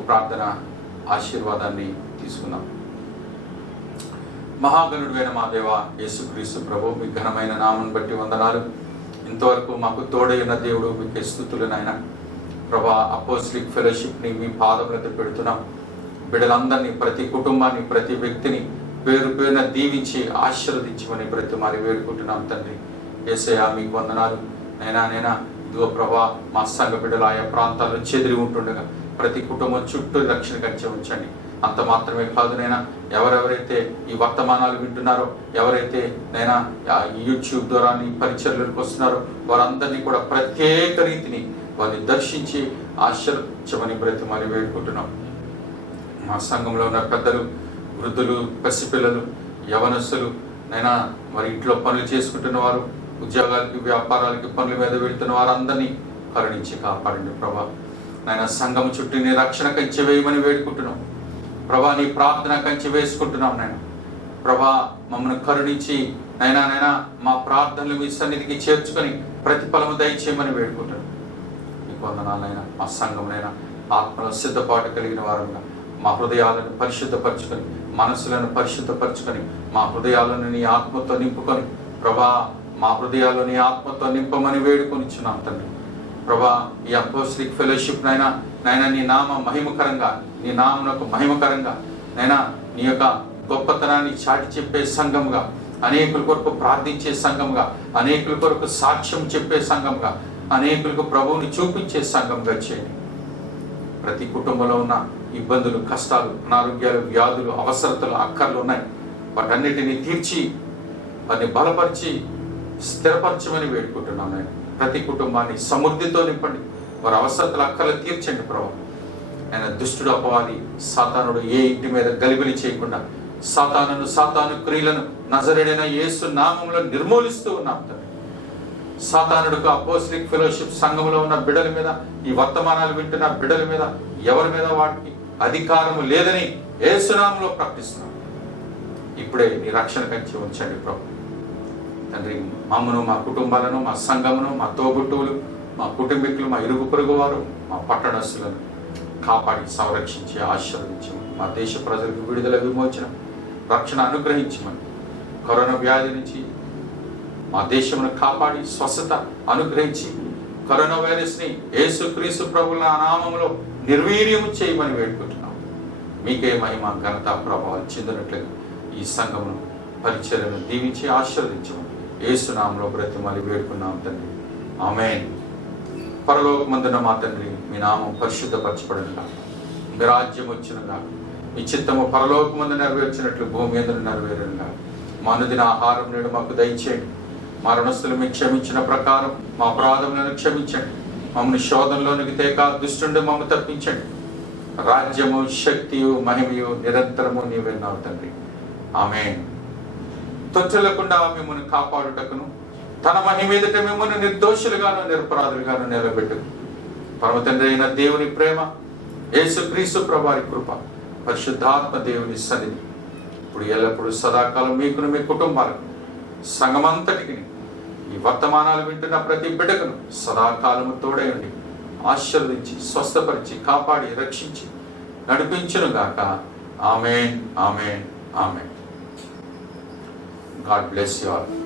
ప్రార్థన ఆశీర్వాదాన్ని తీసుకుందాం. మహాగణుడైన మా దేవ యేసుక్రీస్తు ప్రభు, మీ ఘనమైన నామం బట్టి వందనాలు. ఇంతవరకు మాకు తోడైన దేవుడు, మీకు స్తుతులు నాయన. ప్రభా, అపోస్టలిక్ ఫెలోషిప్ని మీ పాదములతో పెడుతున్నాం. బిడ్డలందరినీ, ప్రతి కుటుంబాన్ని, ప్రతి వ్యక్తిని పేరు పేరున దీవించి ఆశీర్వదించమని బ్రతిమారి వేడుకుంటున్నాం తండ్రి. యేసయ్యా మీకు వందనాలు నైనా. ఇదిగో ప్రభా, మా సంఘ బిడ్డలు ఆయా ప్రాంతాల్లో చెదిరి ఉంటుండగా ప్రతి కుటుంబం చుట్టూ రక్షణ కంచె ఉంచండి. అంత మాత్రమే కాదు నైనా, ఎవరెవరైతే ఈ వర్తమానాలు వింటున్నారో, ఎవరైతే నైనా యూట్యూబ్ ద్వారా నీ పరిచర్లకు వస్తున్నారో, వారందరినీ కూడా ప్రత్యేక రీతిని వారిని దర్శించి ఆశీర్వదించమని బ్రతిమాలి వేడుకుంటున్నాం. మా సంఘంలో ఉన్న పెద్దలు, వృద్ధులు, పసిపిల్లలు, యవనస్తులు నైనా, మరి ఇంట్లో పనులు చేసుకుంటున్న వారు, ఉద్యోగాలకి, వ్యాపారాలకి, పనుల మీద వెళ్తున్న వారందరినీ కరుణించి కాపాడండి ప్రభా. నాయన సంఘం చుట్టూ నీ రక్షణ కంచె వేయమని వేడుకుంటున్నాం ప్రభా. నీ ప్రార్థన కంచె వేసుకుంటున్నాం నాయన ప్రభా. మమ్మల్ని కరుణించి నైనా మా ప్రార్థనలు మీ సన్నిధికి చేర్చుకొని ప్రతిఫలము దయచేయమని వేడుకుంటున్నాం. మీకు వందనాలైనా. మా సంఘంనైనా ఆత్మలో సిద్ధపాటు కలిగిన వారంగా మా హృదయాలను పరిశుద్ధపరచుకొని, మనసులను పరిశుద్ధపరచుకొని, మా హృదయాలను నీ ఆత్మతో నింపుకొని ప్రభా, మా హృదయాల్లో నీ ఆత్మతో నింపమని వేడుకొనిచున్నాం తండ్రి ప్రభా. ఈ అపోస్టలిక్ ఫెలోషిప్ నైనా నీ నామ మహిమకరంగా, నీ నామమునకు మహిమకరంగా నైనా, నీ యొక్క గొప్పతనాన్ని చాటి చెప్పే సంఘంగా, అనేకుల కొరకు ప్రార్థించే సంఘంగా, అనేకుల కొరకు సాక్ష్యం చెప్పే సంఘంగా, అనేకులకు ప్రభువుని చూపించే సంఘంగా చేయండి. ప్రతి కుటుంబంలో ఉన్న ఇబ్బందులు, కష్టాలు, అనారోగ్యాలు, వ్యాధులు, అవసరతలు, అక్కర్లు ఉన్నాయి. వాటన్నిటిని తీర్చి వారిని బలపరిచి స్థిరపరచమని వేడుకుంటున్నాను నేను. ప్రతి కుటుంబాన్ని సమృద్ధితో నింపండి. వారి అవసరతలు, అక్కర్లు తీర్చండి ప్రభు. ఆయన దుష్టుడు, అపవాది, సాతానుడు ఏ ఇంటి మీద గలిబిలి చేయకుండా సాతాను క్రియలను నజరేడైన యేసు నామములో నిర్మూలిస్తూ ఉన్నాం తండ్రి. సాతానుడికి అపోస్టలిక్ ఫెలోషిప్ సంఘంలో ఉన్న బిడ్డల మీద, ఈ వర్తమానాలు వింటున్న బిడ్డల మీద, ఎవరి మీద వాటికి అధికారము లేదని యేసు నామములో ప్రకటిస్తున్నాం. ఇప్పుడే నీ రక్షణ కంచి ఉంచండి ప్రభు తండ్రి. మమ్మను, మా కుటుంబాలను, మా సంఘమును, మా తోబుట్టువులు, మా కుటుంబీకులు, మా ఇరుగు పొరుగు వారు, మా పట్టణస్తులను కాపాడి సంరక్షించి ఆశీర్వదించమని, మా దేశ ప్రజలకు విడుదల, విమోచన, రక్షణ అనుగ్రహించమని, కరోనా వ్యాధి నుంచి మా దేశమును కాపాడి స్వస్థత అనుగ్రహించి, కరోనా వైరస్ని యేసుక్రీస్తు ప్రభువుల నామములో నిర్వీర్యము చేయమని వేడుకుంటున్నాం. మీకే మహిమ, ఘనత, ప్రభావాలు చెందినట్లుగా ఈ సంఘమును, పరిచర్యను దీవించి ఆశీర్వదించమని యేసు నామములో బ్రతిమాలి వేడుకున్నాం తండ్రి. ఆమేన్. పరలోకమందున్న మా తండ్రి, మీ నామం పరిశుద్ధపరచబడునుగా, మీ రాజ్యం వచ్చునుగా, మీ చిత్తము పరలోకమందు నెరవేర్చినట్లు భూమి మీద నెరవేరునుగా. మా అనుదిన ఆహారం నేడు మాకు దయచేయండి. మా రుణస్తులు మీకు క్షమించిన ప్రకారం మా అపరాధములను క్షమించండి. మమ్మల్ని శోధనలోనికి తేక దుష్టుండి మమ్మల్ని తప్పించండి. రాజ్యము, శక్తియు, మహిమయు నిరంతరము నీవెన్నావు తండ్రి. ఆమేన్. తొచ్చలకుండా మిమ్మల్ని కాపాడుటకును, తన మహిమ ఎదుట మిమ్మల్ని నిర్దోషులుగాను నిరపరాధులుగాను నిలబెట్టుకు పరమ తండ్రి అయిన దేవుని ప్రేమ, యేసుక్రీస్తు ప్రభువారి కృప, పరిశుద్ధాత్మ దేవుని సన్నిధి ఇప్పుడు ఎల్లప్పుడూ సదాకాలం మీకును, మీ కుటుంబాలకు, సంఘమంతటికి, ఈ వర్తమానాలు వింటున్న ప్రతి బిడ్డకును సదాకాలము తోడైండి, ఆశీర్వదించి, స్వస్థపరిచి, కాపాడి, రక్షించి నడిపించును గాక. ఆమేన్, ఆమేన్, ఆమేన్. God bless you all.